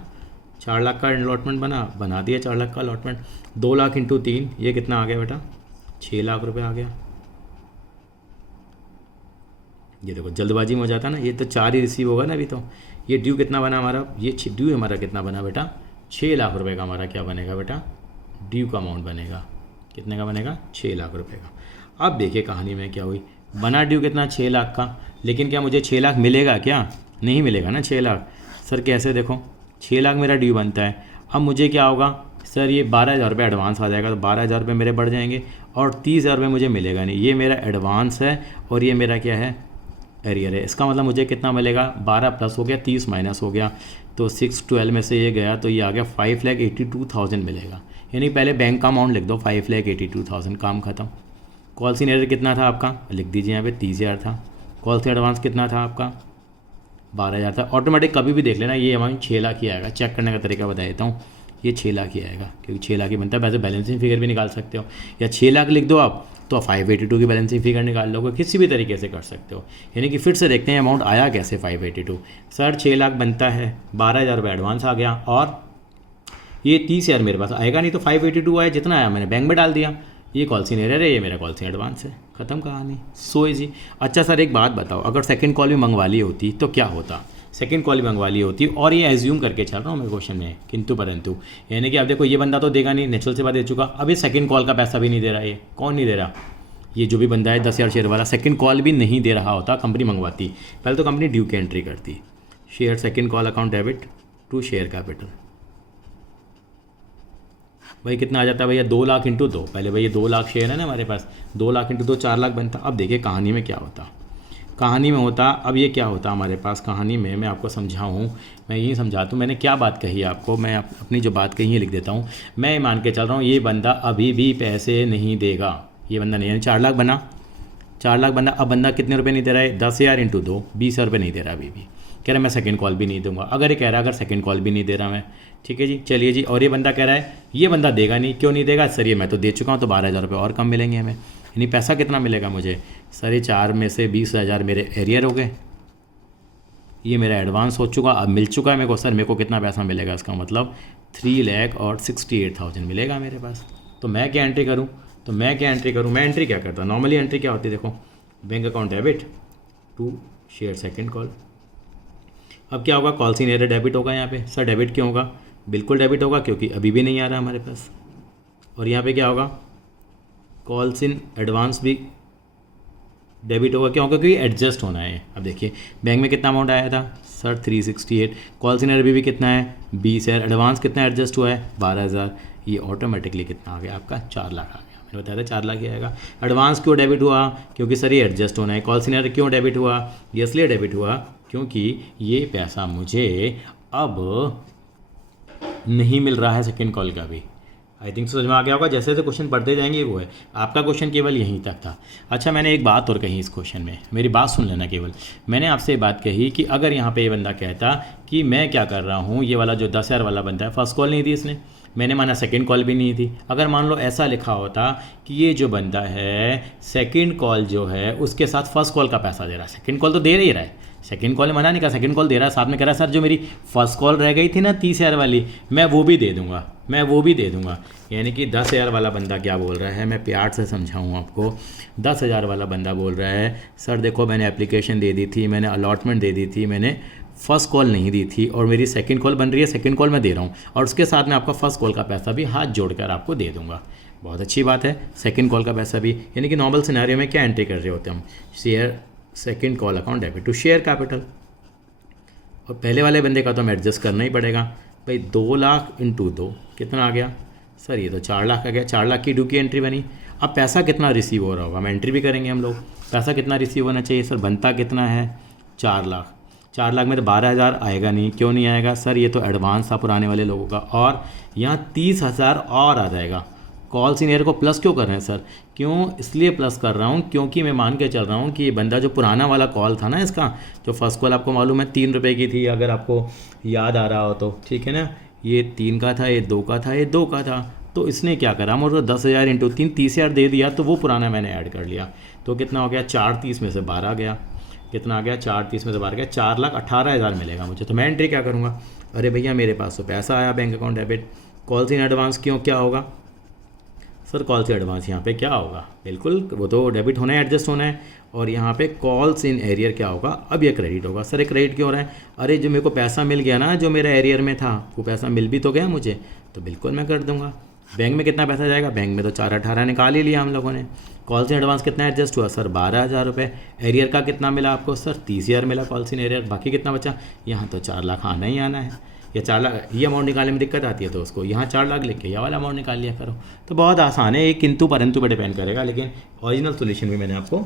4 लाख का अलॉटमेंट बना दिया 4 लाख का अलॉटमेंट। 2 लाख इंटू 3, ये कितना आ गया बेटा, 6 लाख रुपए आ गया। ये देखो जल्दबाजी में हो जाता है ना, ये तो 4 ही रिसीव होगा ना अभी तो। ये ड्यू कितना बना हमारा, ये ड्यू हमारा कितना बना बेटा, 6 लाख रुपए का हमारा क्या बनेगा बेटा, ड्यू का अमाउंट बनेगा। कितने का बनेगा, 6 लाख रुपए का। अब देखिए कहानी में क्या हुई, बना ड्यू कितना, 6 लाख का, लेकिन क्या मुझे 6 लाख मिलेगा क्या, नहीं मिलेगा ना 6 लाख। सर कैसे, देखो 6 लाख मेरा ड्यू बनता है। अब मुझे क्या होगा सर, ये 12,000 रुपये एडवांस आ जाएगा, तो 12,000 रुपये मेरे बढ़ जाएंगे, और 30,000 रुपये मुझे मिलेगा नहीं। ये मेरा एडवांस है और ये मेरा क्या है, एरियर है। इसका मतलब मुझे कितना मिलेगा, 12 प्लस हो गया, 30 माइनस हो गया, तो 612 में से ये गया तो ये आ गया 5,82,000 मिलेगा। यानी पहले बैंक का अमाउंट लिख दो, 5,82,000, काम खत्म। कॉल सीन एरर कितना था आपका, लिख दीजिए यहाँ पे 30,000 था। कॉल सीन एडवांस कितना था आपका, 12,000 था। ऑटोमेटिक कभी भी देख लेना, ये अमाउंट 6 लाख ही आएगा। चेक करने का तरीका बता देता हूँ, ये 6 लाख ही आएगा, क्योंकि 6 लाख ही बनता है। वैसे बैलेंसिंग फिगर भी निकाल सकते हो, या 6 लाख लिख दो आप तो 582 की बैलेंसिंग फिगर निकाल लोगे, किसी भी तरीके से कर सकते हो। यानी कि फिर से देखते हैं अमाउंट आया कैसे 582। सर 6 लाख बनता है, 12,000 रुपये एडवांस आ गया, और ये 30,000 मेरे पास आएगा नहीं, तो 582 आया, जितना आया मैंने बैंक में डाल दिया। ये कॉल सीन एरर है, ये मेरा कॉल सीन एडवांस है, खत्म कहानी, सो इजी। अच्छा सर एक बात बताओ, अगर सेकंड कॉल भी मंगवा ली होती तो क्या होता, सेकंड कॉल भी मंगवा ली होती, और ये एज्यूम करके चल रहा हूँ मैं क्वेश्चन में, किंतु परंतु, यानी कि अब देखो ये बंदा तो देगा नहीं, नेचुरल से बात दे चुका, अभी सेकंड कॉल का पैसा भी नहीं दे रहा, ये कौन नहीं दे रहा, ये जो भी बंदा है 10,000 शेयर वाला, सेकंड कॉल भी नहीं दे रहा होता, कंपनी मंगवाती। पहले तो कंपनी ड्यू की एंट्री करती, share second call account debit to share capital. भाई कितना आ जाता है भैया, 2 लाख इंटू 2, पहले भैया 2 लाख शेयर है ना हमारे पास, 2 लाख इंटू 2 4 लाख बनता। अब देखिए कहानी में क्या होता, कहानी में होता, अब ये क्या होता हमारे पास कहानी में, मैं आपको समझाऊँ, मैं यही समझाता हूँ, मैंने क्या बात कही आपको, मैं अपनी जो बात कही है लिख देता हूँ। मैं मान के चल रहा हूँ ये बंदा अभी भी पैसे नहीं देगा, ये बंदा नहीं, यानी 4 लाख बना, 4 लाख बंदा, अब बंदा कितने रुपए नहीं दे रहा है, 10,000 इंटू 2, 20,000 रुपये नहीं दे रहा अभी भी, कह रहा है मैं सेकंड कॉल भी नहीं दूंगा। अगर ये कह रहा है अगर सेकंड कॉल भी नहीं दे रहा मैं, ठीक है जी, चलिए जी, और ये बंदा कह रहा है ये बंदा देगा नहीं, क्यों नहीं देगा सर, ये मैं तो दे चुका हूँ, तो 12,000 रुपये और कम मिलेंगे हमें, यानी पैसा कितना मिलेगा मुझे सर, ये 4 में से 20,000 मेरे एरियर हो गए, ये मेरा एडवांस हो चुका, अब मिल चुका है मेरे को, सर मेरे को कितना पैसा मिलेगा, इसका मतलब 3,68,000 मिलेगा मेरे पास। तो मैं क्या एंट्री करूँ, तो मैं क्या एंट्री करूँ, मैं एंट्री क्या करता, नॉर्मली एंट्री क्या होती है, देखो bank account debit to share second call. अब क्या होगा, कॉल सीन एरर डेबिट होगा यहाँ पे, सर डेबिट क्यों होगा, बिल्कुल डेबिट होगा क्योंकि अभी भी नहीं आ रहा हमारे पास। और यहाँ पे क्या होगा, कॉल सीन एडवांस भी डेबिट होगा, क्यों, क्योंकि एडजस्ट होना है। अब देखिए बैंक में कितना अमाउंट आया था सर 368, कॉल सीन एरर भी कितना है 20,000, एडवांस कितना एडजस्ट हुआ है 12,000, ये ऑटोमेटिकली कितना आ गया आपका 4 लाख आ गया। मैंने बताया था 4 लाख ही आएगा। एडवांस क्यों डेबिट हुआ, क्योंकि सर ये एडजस्ट होना है। कॉल सीन एरर क्यों डेबिट हुआ, ये इसलिए डेबिट हुआ क्योंकि ये पैसा मुझे अब नहीं मिल रहा है सेकंड कॉल का भी। आई थिंक समझ में आ गया होगा, जैसे जैसे क्वेश्चन पढ़ते जाएंगे वो है, आपका क्वेश्चन केवल यहीं तक था। अच्छा मैंने एक बात और कही इस क्वेश्चन में, मेरी बात सुन लेना केवल, मैंने आपसे ये बात कही कि अगर यहाँ पे ये बंदा कहता कि मैं क्या कर रहा हूँ, ये वाला जो 10,000 वाला बंदा है, फर्स्ट कॉल नहीं दी इसने, मैंने माना सेकंड कॉल भी नहीं थी। अगर मान लो ऐसा लिखा होता कि ये जो बंदा है सेकंड कॉल जो है उसके साथ फर्स्ट कॉल का पैसा दे रहा है, सेकंड कॉल तो दे ही रहा है, सेकंड कॉल मना नहीं कहा, सेकंड कॉल दे रहा है, साथ में कह रहा है सर जो मेरी फर्स्ट कॉल रह गई थी ना 30,000 वाली, मैं वो भी दे दूंगा, मैं वो भी दे दूंगा। यानी कि 10,000 वाला बंदा क्या बोल रहा है, मैं प्यार से समझाऊँ आपको, 10,000 वाला बंदा बोल रहा है सर देखो मैंने एप्लीकेशन दे दी थी, मैंने अलॉटमेंट दे दी थी, मैंने फर्स्ट कॉल नहीं दी थी और मेरी सेकंड कॉल बन रही है, सेकंड कॉल मैं दे रहा हूँ और उसके साथ में आपका फर्स्ट कॉल का पैसा भी हाथ जोड़कर आपको दे दूंगा। बहुत अच्छी बात है, सेकंड कॉल का पैसा भी, यानी कि नॉर्मल सिनेरियो में क्या एंट्री कर रहे होते हैं हम, share second call account debit to share capital. और पहले वाले बंदे का तो हमें एडजस्ट करना ही पड़ेगा, भाई 2 लाख इंटू 2 कितना आ गया सर, ये तो 4 लाख आ गया। 4 लाख की ड्यू की एंट्री बनी। अब पैसा कितना रिसीव हो रहा होगा, हम एंट्री भी करेंगे हम लोग। पैसा कितना रिसीव होना चाहिए सर, बनता कितना है 4 लाख। 4 लाख में तो 12,000 आएगा नहीं, क्यों नहीं आएगा सर, ये तो एडवांस था पुराने वाले लोगों का, और यहाँ 30,000 और आ जाएगा। कॉल सीनियर को प्लस क्यों कर रहे हैं सर, क्यों इसलिए प्लस कर रहा हूँ क्योंकि मैं मान के चल रहा हूँ कि ये बंदा जो पुराना वाला कॉल था ना इसका, जो फर्स्ट कॉल आपको मालूम है 3 रुपये की थी, अगर आपको याद आ रहा हो तो, ठीक है ना, ये 3 का था, ये 2 का था, ये 2 का था। तो इसने क्या करा, मुझे 10,000 इंटू 3 30,000 दे दिया, तो वो पुराना मैंने ऐड कर लिया। तो कितना हो गया, 430 में से 12 गया, कितना आ गया 430 में से 12 गया, 4,18,000 मिलेगा मुझे। तो मैं एंट्री क्या करूँगा, अरे भैया मेरे पास तो पैसा आया bank account debit, calls in advance क्यों, क्या होगा सर, कॉल्स इन एडवांस यहाँ पे क्या होगा, बिल्कुल वो तो डेबिट होना है, एडजस्ट होना है, और यहाँ पे कॉल्स इन एरियर क्या होगा, अब ये क्रेडिट होगा। सर ये क्रेडिट क्यों हो रहा है, अरे जो मेरे को पैसा मिल गया ना, जो मेरा एरियर में था वो पैसा मिल भी तो गया मुझे, तो बिल्कुल मैं कर दूंगा। बैंक में कितना पैसा जाएगा, बैंक में तो 4,18 निकाल ही लिया हम लोगों ने। कॉल्स इन एडवांस कितना एडजस्ट हुआ सर, 12,000 रुपये। एरियर का कितना मिला आपको सर, 30,000 मिला कॉल्स इन एरियर, बाकी कितना बचा, यहाँ तो 4 लाख आना ही आना है। या 4 लाख ये अमाउंट निकालने में दिक्कत आती है तो उसको यहाँ 4 लाख लिख के यह वाला अमाउंट निकाल लिया करो। तो बहुत आसान है, एक किंतु परंतु पे डिपेंड करेगा, लेकिन ओरिजिनल सोल्यूशन भी मैंने आपको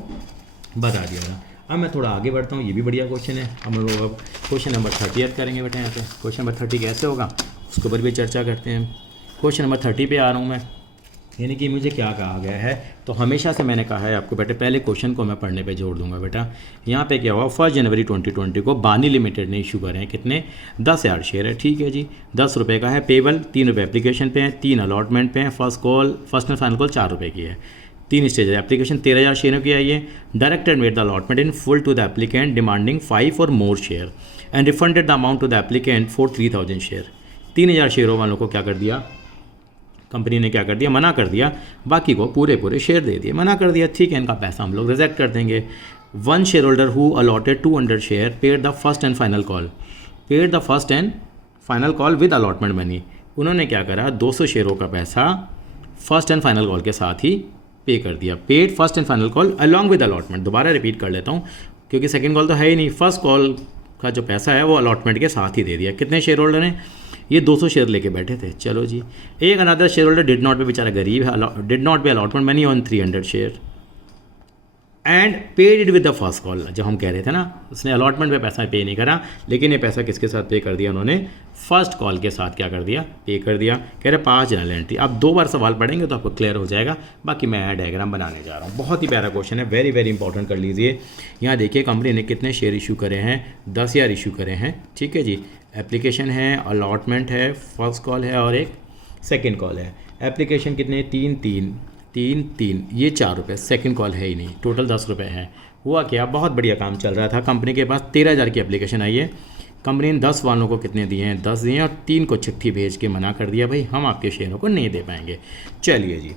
बता दिया था। अब मैं थोड़ा आगे बढ़ता हूँ, ये भी बढ़िया क्वेश्चन है। हम लोग अब क्वेश्चन नंबर 30 करेंगे बेटा। यहाँ पे क्वेश्चन नंबर 30 कैसे होगा उसके ऊपर भी चर्चा करते हैं। क्वेश्चन नंबर 30 पे आ रहा हूँ मैं, यानी कि मुझे क्या कहा गया है, तो हमेशा से मैंने कहा है आपको बेटे, पहले क्वेश्चन को मैं पढ़ने पे जोड़ दूंगा बेटा। यहाँ पे क्या हुआ, 1 जनवरी 2020 को बानी लिमिटेड ने इशू करे हैं कितने, 10,000 शेयर है, ठीक है जी, 10 रुपये का है, पेबल 3 रुपये एप्लीकेशन पे है, 3 अलॉटमेंट पे है, फर्स्ट एंड फाइनल कॉल 4 रुपये की है, 3 स्टेज है, एप्लीकेशन 13,000 शेयरों की आई है। Director made the allotment in full to the applicant demanding 5 और more share and refunded the amount to the applicant for 3,000 share. 3,000 शेयरों वालों को क्या कर दिया, कंपनी ने क्या कर दिया, मना कर दिया, बाकी को पूरे शेयर दे दिए, मना कर दिया, ठीक है, इनका पैसा हम लोग रिजेक्ट कर देंगे। 1 share holder who allotted 200 share paid the first and final call with allotment money. उन्होंने क्या करा, 200 शेयरों का पैसा फर्स्ट एंड फाइनल कॉल के साथ ही पे कर दिया। Paid first and final call along with allotment. दोबारा रिपीट कर लेता हूँ क्योंकि सेकेंड कॉल तो है ही नहीं, फर्स्ट कॉल का जो पैसा है वो अलॉटमेंट के साथ ही दे दिया। कितने शेयर होल्डर हैं, ये 200 शेयर लेके बैठे थे, चलो जी। एक another share holder did not पे, बेचारा गरीब है, डिड नॉट पे allotment money on 300 share and paid it with the first call. जब हम कह रहे थे ना, उसने अलॉटमेंट पे पैसा पे नहीं करा, लेकिन ये पैसा किसके साथ पे कर दिया, उन्होंने फर्स्ट कॉल के साथ क्या कर दिया, पे कर दिया। कह रहे 5 जनरल एंट्री। अब 2 बार सवाल पढ़ेंगे तो आपको क्लियर हो जाएगा, बाकी मैं डायग्राम बनाने जा रहा हूँ। बहुत ही प्यारा क्वेश्चन है, वेरी वेरी इंपॉर्टेंट, कर लीजिए। यहाँ देखिए कंपनी ने कितने शेयर इशू करे हैं, 10,000 इशू करे हैं, ठीक है जी। एप्लीकेशन है, अलॉटमेंट है, फर्स्ट कॉल है और एक सेकेंड कॉल है। एप्लीकेशन कितने, 3, ये 4 रुपये, सेकेंड कॉल है ही नहीं, टोटल 10 रुपये है। हुआ क्या, बहुत बढ़िया काम चल रहा था, कंपनी के पास 13,000 की एप्लीकेशन आई है। कंपनी ने 10 वालों को कितने दिए हैं, 10 दिए, और 3 को चिट्ठी भेज के मना कर दिया, भाई हम आपके शेयरों को नहीं दे पाएंगे। चलिए जी,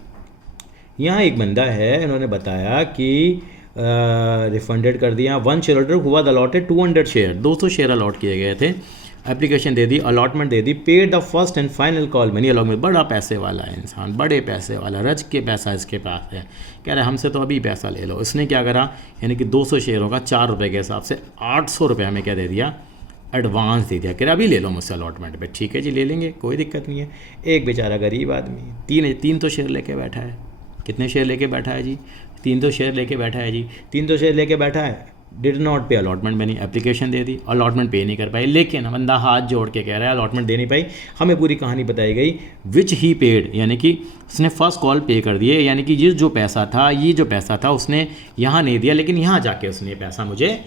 यहाँ एक बंदा है, इन्होंने बताया कि रिफंडेड कर दिया। 1 शेयर होल्डर हुआ अलॉटेड 200 शेयर, 200 शेयर अलॉट किए गए थे, application they the, allotment they the, paid the first and final call money along में। बड़ा पैसे वाला है इंसान, बड़े पैसे वाला, रज के पैसा इसके पास है, कह रहा है हमसे तो अभी पैसा ले लो। इसने क्या करा, यानी कि 200 शेयरों का 4 रुपये के हिसाब से 800 रुपये हमें क्या दे दिया, एडवांस दे दिया। कह रहा अभी ले लो मुझसे अलॉटमेंट पे, ठीक है जी ले लेंगे, कोई दिक्कत नहीं है। एक बेचारा गरीब आदमी 3 तो शेयर लेके बैठा है। कितने शेयर लेके बैठा है जी, 3 तो शेयर लेके बैठा है जी, 3 तो शेयर लेके बैठा है। डिड नॉट पे अलॉटमेंट बनी, एप्लीकेशन दे दी, अलॉटमेंट पे नहीं कर पाई, लेकिन बंदा हाथ जोड़ के कह रहा है अलॉटमेंट दे नहीं पाई। हमें पूरी कहानी बताई गई, विच ही पेड, यानी कि उसने फर्स्ट कॉल पे कर दिए, यानी कि ये जो पैसा था उसने यहाँ नहीं दिया, लेकिन यहाँ जाके उसने पैसा मुझे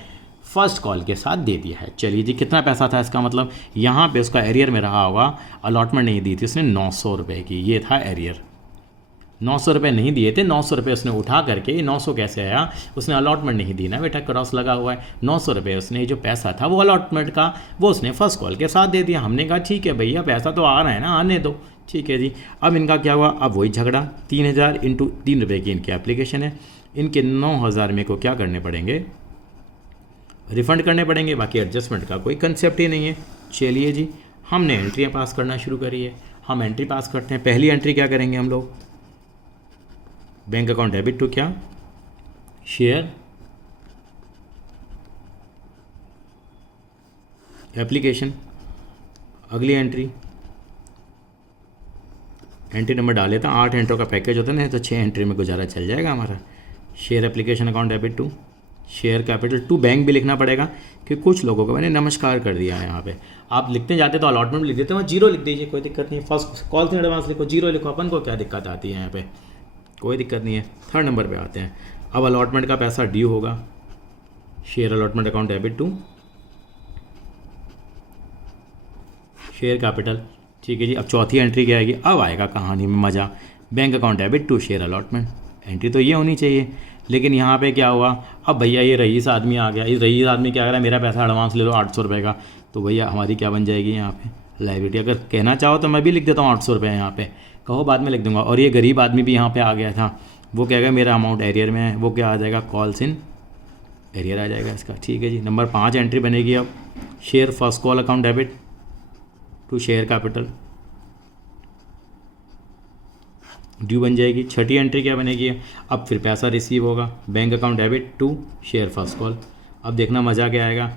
फर्स्ट कॉल के साथ दे दिया है। चलिए जी, कितना पैसा था इसका मतलब, यहाँ पे उसका एरियर में रहा होगा, अलॉटमेंट नहीं दी थी उसने 900 रुपये की, ये था एरियर। 900 रुपये नहीं दिए थे, 900 रुपये उसने उठा करके, 900 कैसे आया, उसने अलॉटमेंट नहीं दी ना बेटा, क्रॉस लगा हुआ है। 900 रुपये उसने जो पैसा था वो अलॉटमेंट का, वो उसने फर्स्ट कॉल के साथ दे दिया। हमने कहा ठीक है भैया पैसा तो आ रहा है ना, आने दो, ठीक है जी। अब इनका क्या हुआ, अब वही झगड़ा, 3,000 इंटू 3 रुपये की इनकी एप्लीकेशन है, इनके 9,000 में को क्या करने पड़ेंगे, रिफ़ंड करने पड़ेंगे, बाकी एडजस्टमेंट का कोई कंसेप्ट ही नहीं है। चलिए जी, हमने एंट्रियाँ पास करना शुरू करी है, हम एंट्री पास करते हैं। पहली एंट्री क्या करेंगे हम लोग, बैंक अकाउंट डेबिट टू क्या, शेयर एप्लीकेशन। अगली एंट्री एंट्री नंबर डाल लेता हूँ। 8 एंट्री का पैकेज होता है ना, तो 6 एंट्री में गुजारा चल जाएगा हमारा। Share application account debit to share capital to bank भी लिखना पड़ेगा, कि कुछ लोगों को मैंने नमस्कार कर दिया है यहाँ पे। आप लिखते जाते तो अलॉटमेंट लिख देते हैं, जीरो लिख दीजिए, कोई दिक्कत नहीं है। फर्स्ट कॉल से एडवांस लिखो, जीरो लिखो, अपन को क्या दिक्कत आती है यहाँ पे, कोई दिक्कत नहीं है। थर्ड नंबर पे आते हैं। अब अलॉटमेंट का पैसा ड्यू होगा, share allotment account debit to share capital, ठीक है जी। अब चौथी एंट्री क्या आएगी, अब आएगा कहानी में मज़ा, bank account debit to share allotment. Entry तो ये होनी चाहिए, लेकिन यहाँ पे क्या हुआ, अब भैया ये रईस आदमी आ गया। इस रईस आदमी क्या कह रहा है, मेरा पैसा एडवांस ले लो 800 रुपये का, तो भैया हमारी क्या बन जाएगी यहाँ पे, लाइबिलिटी। अगर कहना चाहो तो मैं भी लिख देता हूँ 800 रुपये यहाँ पे, कहो बाद में लिख दूंगा। और ये गरीब आदमी भी यहाँ पे आ गया था, वो क्या कहेगा मेरा अमाउंट एरियर में है, वो क्या आ जाएगा, कॉल्स इन एरियर आ जाएगा इसका, ठीक है जी। नंबर 5 एंट्री बनेगी अब, share first call account debit to share capital, due बन जाएगी। छठी एंट्री क्या बनेगी, अब फिर पैसा रिसीव होगा, bank account debit to share first call. अब देखना मज़ा क्या आएगा।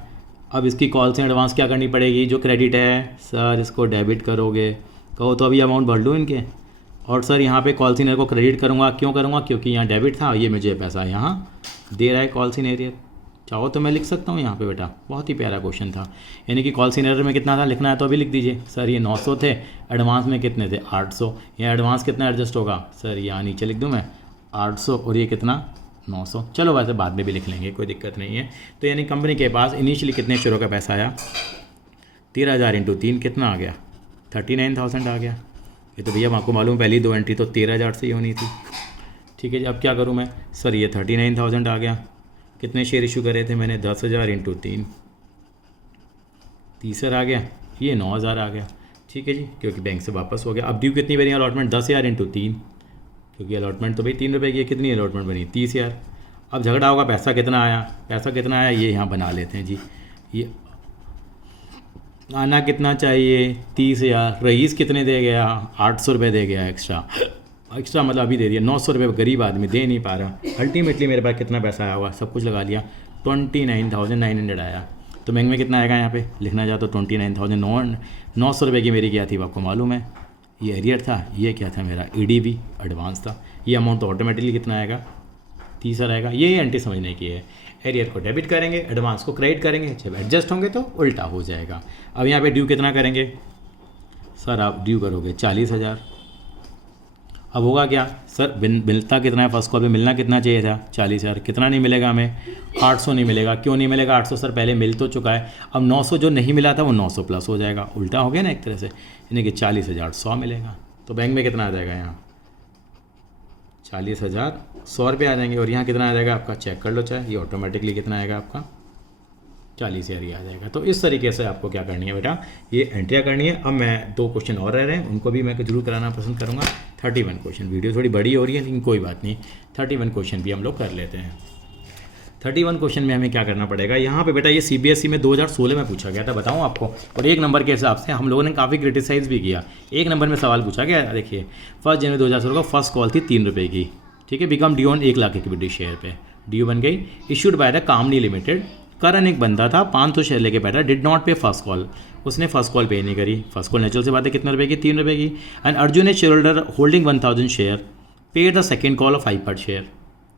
अब इसकी कॉल से एडवांस क्या करनी पड़ेगी, जो क्रेडिट है सर इसको डेबिट करोगे, कहो तो अभी अमाउंट भर लूँ इनके, और सर यहाँ पे कॉल सीनियर को क्रेडिट करूँगा, क्यों करूँगा, क्योंकि यहाँ डेबिट था, ये मुझे पैसा यहाँ दे रहा है कॉल सीनियर। चाहो तो मैं लिख सकता हूँ यहाँ पे बेटा, बहुत ही प्यारा क्वेश्चन था। यानी कि कॉल सीनियर में कितना था लिखना है तो अभी लिख दीजिए, सर ये 900 थे, एडवांस में कितने थे 800, यहाँ एडवांस कितना एडजस्ट होगा, सर यहाँ नीचे लिख दूँ मैं 800, और ये कितना 900। चलो वैसे बाद में भी लिख लेंगे, कोई दिक्कत नहीं है। तो यानी कंपनी के पास इनिशियली कितने शेयरों का पैसा आया, 13,000 इंटू 3 कितना आ गया, 39,000 आ गया। ये तो भैया आपको मालूम पहली 2 एंट्री तो 13,000 से ही होनी थी, ठीक है जी। अब क्या करूँ मैं, सर ये 39,000 आ गया, कितने शेयर इशू करे थे मैंने, 10,000 इंटू 3, 30 आ गया, ये 9,000 आ गया, ठीक है जी, क्योंकि बैंक से वापस हो गया। अब ड्यू कितनी बनी अलॉटमेंट, 10,000 इंटू 3, क्योंकि अलॉटमेंट तो भाई 3 रुपये की है, कितनी अलॉटमेंट बनी 30,000। अब झगड़ा होगा पैसा कितना आया, पैसा कितना आया ये यहाँ बना लेते हैं जी, ये आना कितना चाहिए 30,000, रईस कितने दे गया 800 रुपये दे गया एक्स्ट्रा मतलब अभी दे दिया 900 रुपये, गरीब आदमी दे नहीं पा रहा। अल्टीमेटली मेरे पास कितना पैसा आया हुआ, सब कुछ लगा लिया 29,900 आया। तो बैंक में कितना आएगा यहाँ पे लिखना चाहो तो 29,900 रुपये की मेरी क्या थी आपको मालूम है, ये एरियर था, ये क्या था मेरा EDV एडवांस था। ये अमाउंट तो ऑटोमेटिकली कितना आएगा 30 आएगा। ये एंट्री समझने की है, एरियर को डेबिट करेंगे, एडवांस को क्रेडिट करेंगे, जब एडजस्ट होंगे तो उल्टा हो जाएगा। अब यहाँ पे ड्यू कितना करेंगे, सर आप ड्यू करोगे 40,000। अब होगा क्या, सर मिलता कितना है फर्स्ट कॉल पे, मिलना कितना चाहिए था 40,000, कितना नहीं मिलेगा हमें 800 नहीं मिलेगा, क्यों नहीं मिलेगा 800, सर पहले मिल तो चुका है। अब 900 जो नहीं मिला था वो 900 प्लस हो जाएगा, उल्टा हो गया ना एक तरह से, यानी कि 40,000 100 मिलेगा। तो बैंक में कितना आ जाएगा, यहाँ 40,000 100 रुपये आ जाएंगे, और यहाँ कितना आ जाएगा आपका, चेक कर लो चाहे, ये ऑटोमेटिकली कितना आएगा आपका 40,000 ही आ जाएगा। तो इस तरीके से आपको क्या करनी है बेटा, ये एंट्रियाँ करनी है। अब मैं 2 क्वेश्चन और रह रहे हैं, उनको भी मैं जरूर कराना पसंद करूँगा। 31 क्वेश्चन, वीडियो थोड़ी बड़ी हो रही है लेकिन कोई बात नहीं, 31 क्वेश्चन भी हम लोग कर लेते हैं। 31 क्वेश्चन में हमें क्या करना पड़ेगा, यहाँ पे बेटा ये CBSE में 2016 में पूछा गया था, बताऊँ आपको, और 1 नंबर के हिसाब से हम लोगों ने काफ़ी क्रिटिसाइज भी किया। 1 नंबर में सवाल पूछा गया, देखिए 1 जनवरी 2016 को फर्स्ट कॉल थी 3 रुपये की, ठीक है, become due on 1 lakh equity share पे, ड्यू बन गई, issued by the company limited. Karan एक बंदा था 500 शेयर लेके बैठा, did not pay first call, उसने फर्स्ट कॉल पे नहीं करी। फर्स्ट कॉल नेचुरल से बात है कितने रुपए की, 3 रुपये की। And Arjun A share holder holding 1000 share पे द सेकंड कॉल ऑफ 5 पर share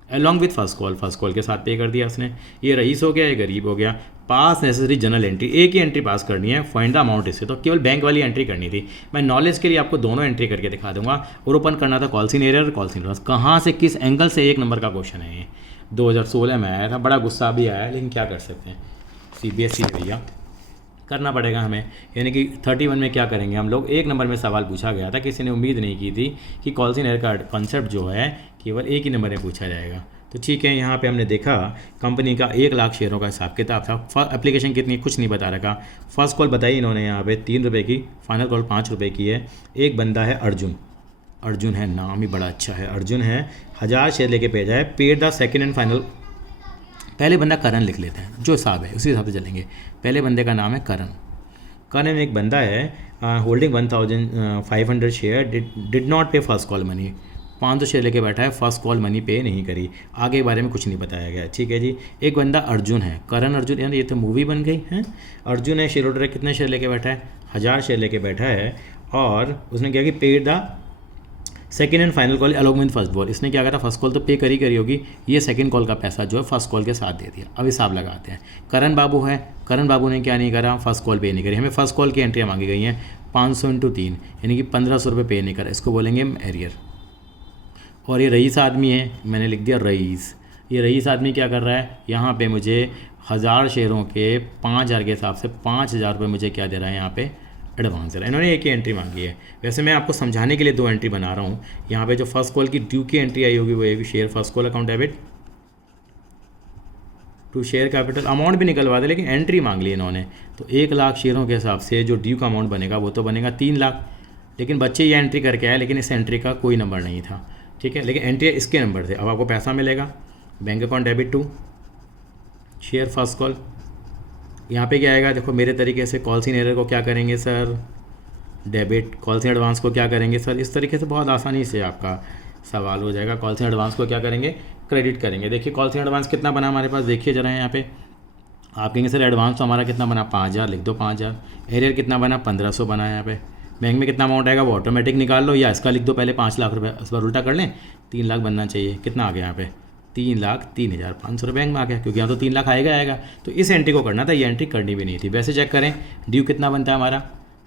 along with first call के साथ पे कर दिया उसने। ये रईस हो गया, ये गरीब हो गया। पास नेसेसरी जनरल एंट्री, एक ही एंट्री पास करनी है, फाइंड द अमाउंट, इससे तो केवल बैंक वाली एंट्री करनी थी। मैं नॉलेज के लिए आपको दोनों एंट्री करके दिखा दूंगा। और ओपन करना था calls in arrear, calls in loss, कहाँ से किस एंगल से 1 नंबर का क्वेश्चन है ये, 2016 में आया था, बड़ा गुस्सा भी आया, लेकिन क्या कर सकते हैं, CBSE भैया करना पड़ेगा हमें। यानी कि 31 में क्या करेंगे हम लोग, 1 नंबर में सवाल पूछा गया था, किसी ने उम्मीद नहीं की थी कि कॉल सीन एरियर का कॉन्सेप्ट जो है केवल 1 ही नंबर में पूछा जाएगा। तो ठीक है, यहाँ पे हमने देखा कंपनी का 1 लाख शेयरों का हिसाब किताब था। एप्लीकेशन कितनी, कुछ नहीं बता रखा। फर्स्ट कॉल बताई इन्होंने यहाँ पे 3 रुपये की, फाइनल कॉल 5 रुपये की है। एक बंदा है अर्जुन है, नाम ही बड़ा अच्छा है, अर्जुन है, 1000 शेयर लेके भेजा है, paid the second and final. पहले बंदा करण लिख लेते हैं, जो हिसाब है उसी हिसाब से चलेंगे। पहले बंदे का नाम है करण एक बंदा है, holding 1500 share, did not pay first call money, 500 share लेके बैठा है, फर्स्ट कॉल मनी पे नहीं करी, आगे के बारे में कुछ नहीं बताया गया, ठीक है जी। एक बंदा अर्जुन है, करण अर्जुन, यानी ये तो मूवी बन गई है। अर्जुन है, शेयर होल्डर है, कितने शेयर लेके बैठा है, 1000 शेयर लेके बैठा है, और उसने क्या कि paid the second and final call along with first call, इसने क्या करा, फर्स्ट कॉल तो पे करी होगी, ये सेकंड कॉल का पैसा जो है फर्स्ट कॉल के साथ दे दिया। अब हिसाब लगाते हैं। करण बाबू है, करण बाबू ने क्या नहीं करा, फर्स्ट कॉल पे नहीं करी, हमें फर्स्ट कॉल की एंट्रियाँ मांगी गई हैं 500 × 3 यानी कि 1500 रुपये पे नहीं करा, इसको बोलेंगे एरियर। और ये रईस आदमी है, मैंने लिख दिया रईस। ये रईस आदमी क्या कर रहा है, यहाँ पे मुझे 1000 शेयरों के 5000 के हिसाब से 5000 रुपये मुझे क्या दे रहा है यहाँ पे एडवांस दे रहा है। इन्होंने एक ही एंट्री मांगी है। वैसे मैं आपको समझाने के लिए 2 एंट्री बना रहा हूँ। यहाँ पे जो फर्स्ट कॉल की ड्यू की एंट्री आई होगी वो ये भी share first call account debit to share capital, amount भी निकलवा दे लेकिन एंट्री मांग ली इन्होंने। तो 1 लाख शेयरों के हिसाब से जो ड्यू का अमाउंट बनेगा वो तो बनेगा 3 लाख। लेकिन बच्चे ये एंट्री करके आए लेकिन इस एंट्री का कोई नंबर नहीं था, ठीक है, लेकिन एंट्री इसके नंबर थे। अब आपको पैसा मिलेगा bank account debit to share first call. यहाँ पे क्या आएगा, देखो मेरे तरीके से कॉल सीन एरर को क्या करेंगे sir, debit, calls in advance को क्या करेंगे सर, इस तरीके से बहुत आसानी से आपका सवाल हो जाएगा। कॉल सीन एडवांस को क्या करेंगे, क्रेडिट करेंगे। देखिए कॉल सीन एडवांस कितना बना हमारे पास, देखिए जरा यहाँ पे आप कहेंगे सर एडवांस तो हमारा कितना बना 5000, लिख दो 5000। एरियर कितना बना 1500 बना है यहाँ पे। बैंक में कितना अमाउंट आएगा वो ऑटोमेटिक निकाल लो, या इसका लिख दो पहले 5 लाख रुपये, इस बार उल्टा कर लें 3 लाख बनना चाहिए। कितना आ गया यहाँ पे 3,03,500 रुपये बैंक में आ गया, क्योंकि यहाँ तो 3 लाख आएगा। तो इस एंट्री को करना था, ये एंट्री करनी भी नहीं थी। वैसे चेक करें ड्यू कितना बनता है हमारा,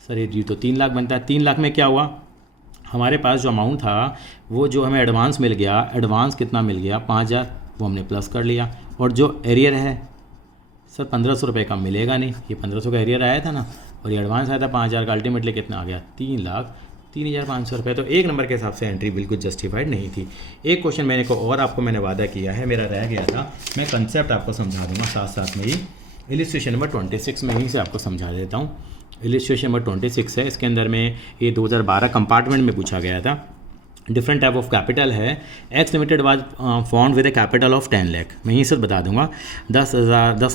सर ये ड्यू तो 3 लाख बनता है। 3 लाख में क्या हुआ, हमारे पास जो अमाउंट था वो जो हमें एडवांस मिल गया, एडवांस कितना मिल गया 5000, वो हमने प्लस कर लिया। और जो एरियर है सर 1500 रुपये का मिलेगा नहीं, ये 1500 का एरियर आया था ना, और ये एडवांस आया था 5000 का, अल्टीमेटली कितना आ गया 3,03,500 रुपये। तो एक नंबर के हिसाब से एंट्री बिल्कुल जस्टिफाइड नहीं थी। एक क्वेश्चन मैंने वादा किया है, मेरा रह गया था, मैं कंसेप्ट आपको समझा दूंगा साथ साथ में ही। इलिस्ट्रेशन नंबर 26 में ही से आपको समझा देता हूँ। इलिस्ट्रेशन नंबर 26 है, इसके अंदर में ये 2012 कंपार्टमेंट में पूछा गया था। डिफरेंट टाइप ऑफ कैपिटल है। X limited was formed with A capital of 10 lakh. मैं यही सर बता दूंगा 10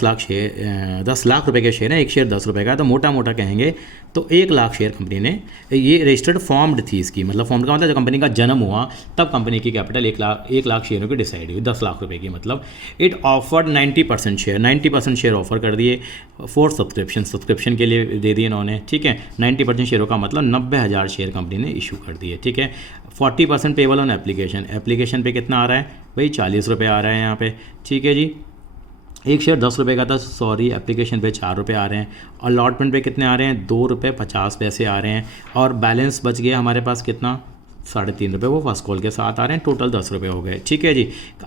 लाख रुपए के शेयर है, एक शेयर 10 रुपये का, तो मोटा मोटा कहेंगे तो 1 लाख शेयर कंपनी ने, ये रजिस्टर्ड फॉर्म्ड थी इसकी, मतलब फॉर्म्ड का मतलब जब कंपनी का जन्म हुआ तब कंपनी की कैपिटल 1 लाख शेयरों की डिसाइड हुई, 10 लाख रुपए की। मतलब it offered 90% share, 90% share offer कर दिए फॉर सब्सक्रिप्शन के लिए दे दिए इन्होंने, ठीक है। 90% शेयरों का मतलब 90,000 शेयर कंपनी ने इशू कर दिए, ठीक है। 40% पेबल ऑन एप्लीकेशन पे कितना आ रहा है भाई 40 रुपये आ रहा है यहाँ पे, ठीक है जी। एक शेयर 10 रुपये का था, सॉरी एप्लीकेशन पे 4 रुपये आ रहे हैं। अलॉटमेंट पे कितने आ रहे हैं 2 रुपये 50 पैसे आ रहे हैं। और बैलेंस बच गया हमारे पास कितना 3.5 रुपये, वो फर्स्ट कॉल के साथ आ रहे हैं, टोटल 10 रुपये हो गए, ठीक है जी।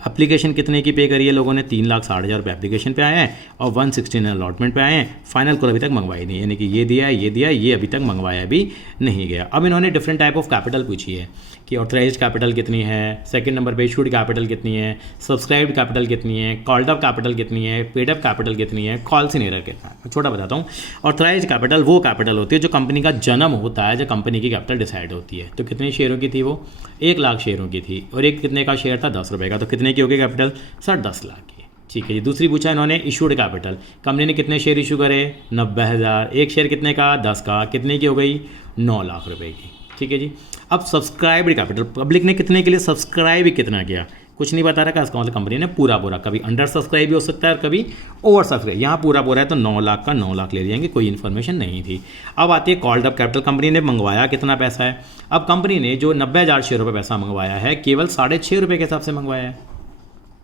एप्लीकेशन कितने की पे करी है लोगों ने, 3,60,000 रुपये एप्लीकेशन पे आए हैं और 116 अलॉटमेंट पे आए हैं। फाइनल कॉल अभी तक मंगवाई नहीं, यानी कि ये दिया है, ये अभी तक मंगवाया भी नहीं गया। अब इन्होंने डिफरेंट टाइप ऑफ कैपिटल पूछी है कि ऑथराइज्ड कैपिटल कितनी है, सेकंड नंबर पे इशूड कैपिटल कितनी है, सब्सक्राइब्ड कैपिटल कितनी है, कॉल्ड अप कैपिटल कितनी है, पेड अप कैपिटल कितनी है, कॉल इन एरर कितना है। मैं छोटा बताता हूँ। ऑथराइज्ड कैपिटल वो कैपिटल होती है जो कंपनी का जन्म होता है, जो कंपनी की कैपिटल डिसाइड होती है। तो कितने शेयरों की थी वो 1 लाख शेयरों की थी, और एक कितने का शेयर था 10 रुपये का, तो कितने की होगी कैपिटल सर 10 लाख की, ठीक है जी। दूसरी पूछा इन्होंने इशूड कैपिटल, कंपनी ने कितने शेयर इशू करे 90,000, एक शेयर कितने का 10 का, कितने की हो गई 9 लाख रुपए की, ठीक है जी। अब सब्सक्राइब्ड कैपिटल, पब्लिक ने कितने के लिए सब्सक्राइब कितना किया कुछ नहीं बता रखा, इसका मतलब कंपनी ने पूरा कभी अंडर सब्सक्राइब भी हो सकता है और कभी ओवर सब्सक्राइब। यहाँ पूरा है तो 9 लाख का 9 लाख ले जाएंगे, कोई इन्फॉर्मेशन नहीं थी। अब आती है कॉल्ड अप कैपिटल, कंपनी ने मंगवाया कितना पैसा है। अब कंपनी ने जो 90,000 शेयरों पर पैसा मंगवाया है केवल 6.5 रुपये के हिसाब से मंगवाया है,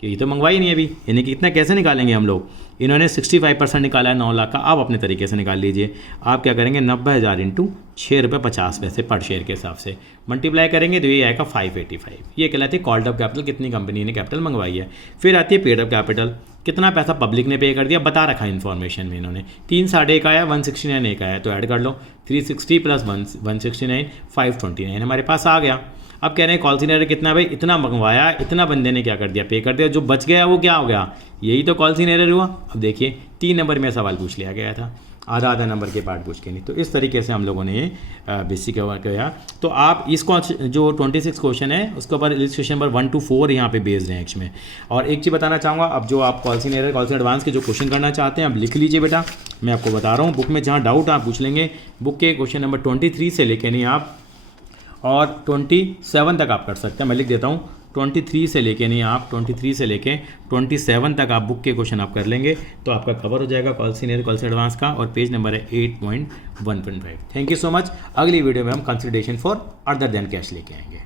ये तो मंगवाई नहीं अभी, यानी कि इतना कैसे निकालेंगे हम लोग। इन्होंने 65% निकाला है 9 लाख का, आप अपने तरीके से निकाल लीजिए। आप क्या करेंगे 90,000 इंटू 6 रुपये 50 पैसे पर शेयर के हिसाब से मल्टीप्लाई करेंगे तो ये आएगा 585। ये कहलाती है कॉल्ड अप कैपिटल, कितनी कंपनी ने कैपिटल मंगवाई है। फिर आती है पेड अप कैपिटल, कितना पैसा पब्लिक ने पे कर दिया बता रखा है इन्फॉर्मेशन में इन्होंने। 3.5 आया, 169 एक आया, तो ऐड कर लो 360 प्लस 169 529 हमारे पास आ गया। अब कह रहे हैं कॉल सीनर कितना भाई, इतना मंगवाया, इतना बंदे ने क्या कर दिया पे कर दिया, जो बच गया वो क्या हो गया, यही तो कॉल सीनर हुआ। अब देखिए 3 नंबर में सवाल पूछ लिया गया था, आधा नंबर के पार्ट पूछ के नहीं। तो इस तरीके से हम लोगों ने बेसिक किया। तो आप इसको जो 26 क्वेश्चन है उसके ऊपर इलिस्ट्रेशन नंबर 1 to 4 यहाँ पे बेस्ड हैं में। और एक चीज़ बताना चाहूँगा, अब जो आप कॉल सीन एडवांस के जो क्वेश्चन करना चाहते हैं अब लिख लीजिए बेटा, मैं आपको बता रहा हूँ बुक में जहाँ डाउट आप पूछ लेंगे, बुक के क्वेश्चन नंबर 23 से लेके नहीं आप और 27 तक आप कर सकते हैं। मैं लिख देता हूँ 23 से लेके नहीं आप 23 से लेके 27 तक आप बुक के क्वेश्चन आप कर लेंगे तो आपका कवर हो जाएगा कॉल सीनियर कॉल से एडवांस का। और पेज नंबर है 8.1.5। Thank you so much. अगली वीडियो में हम consideration for other than cash लेके आएंगे।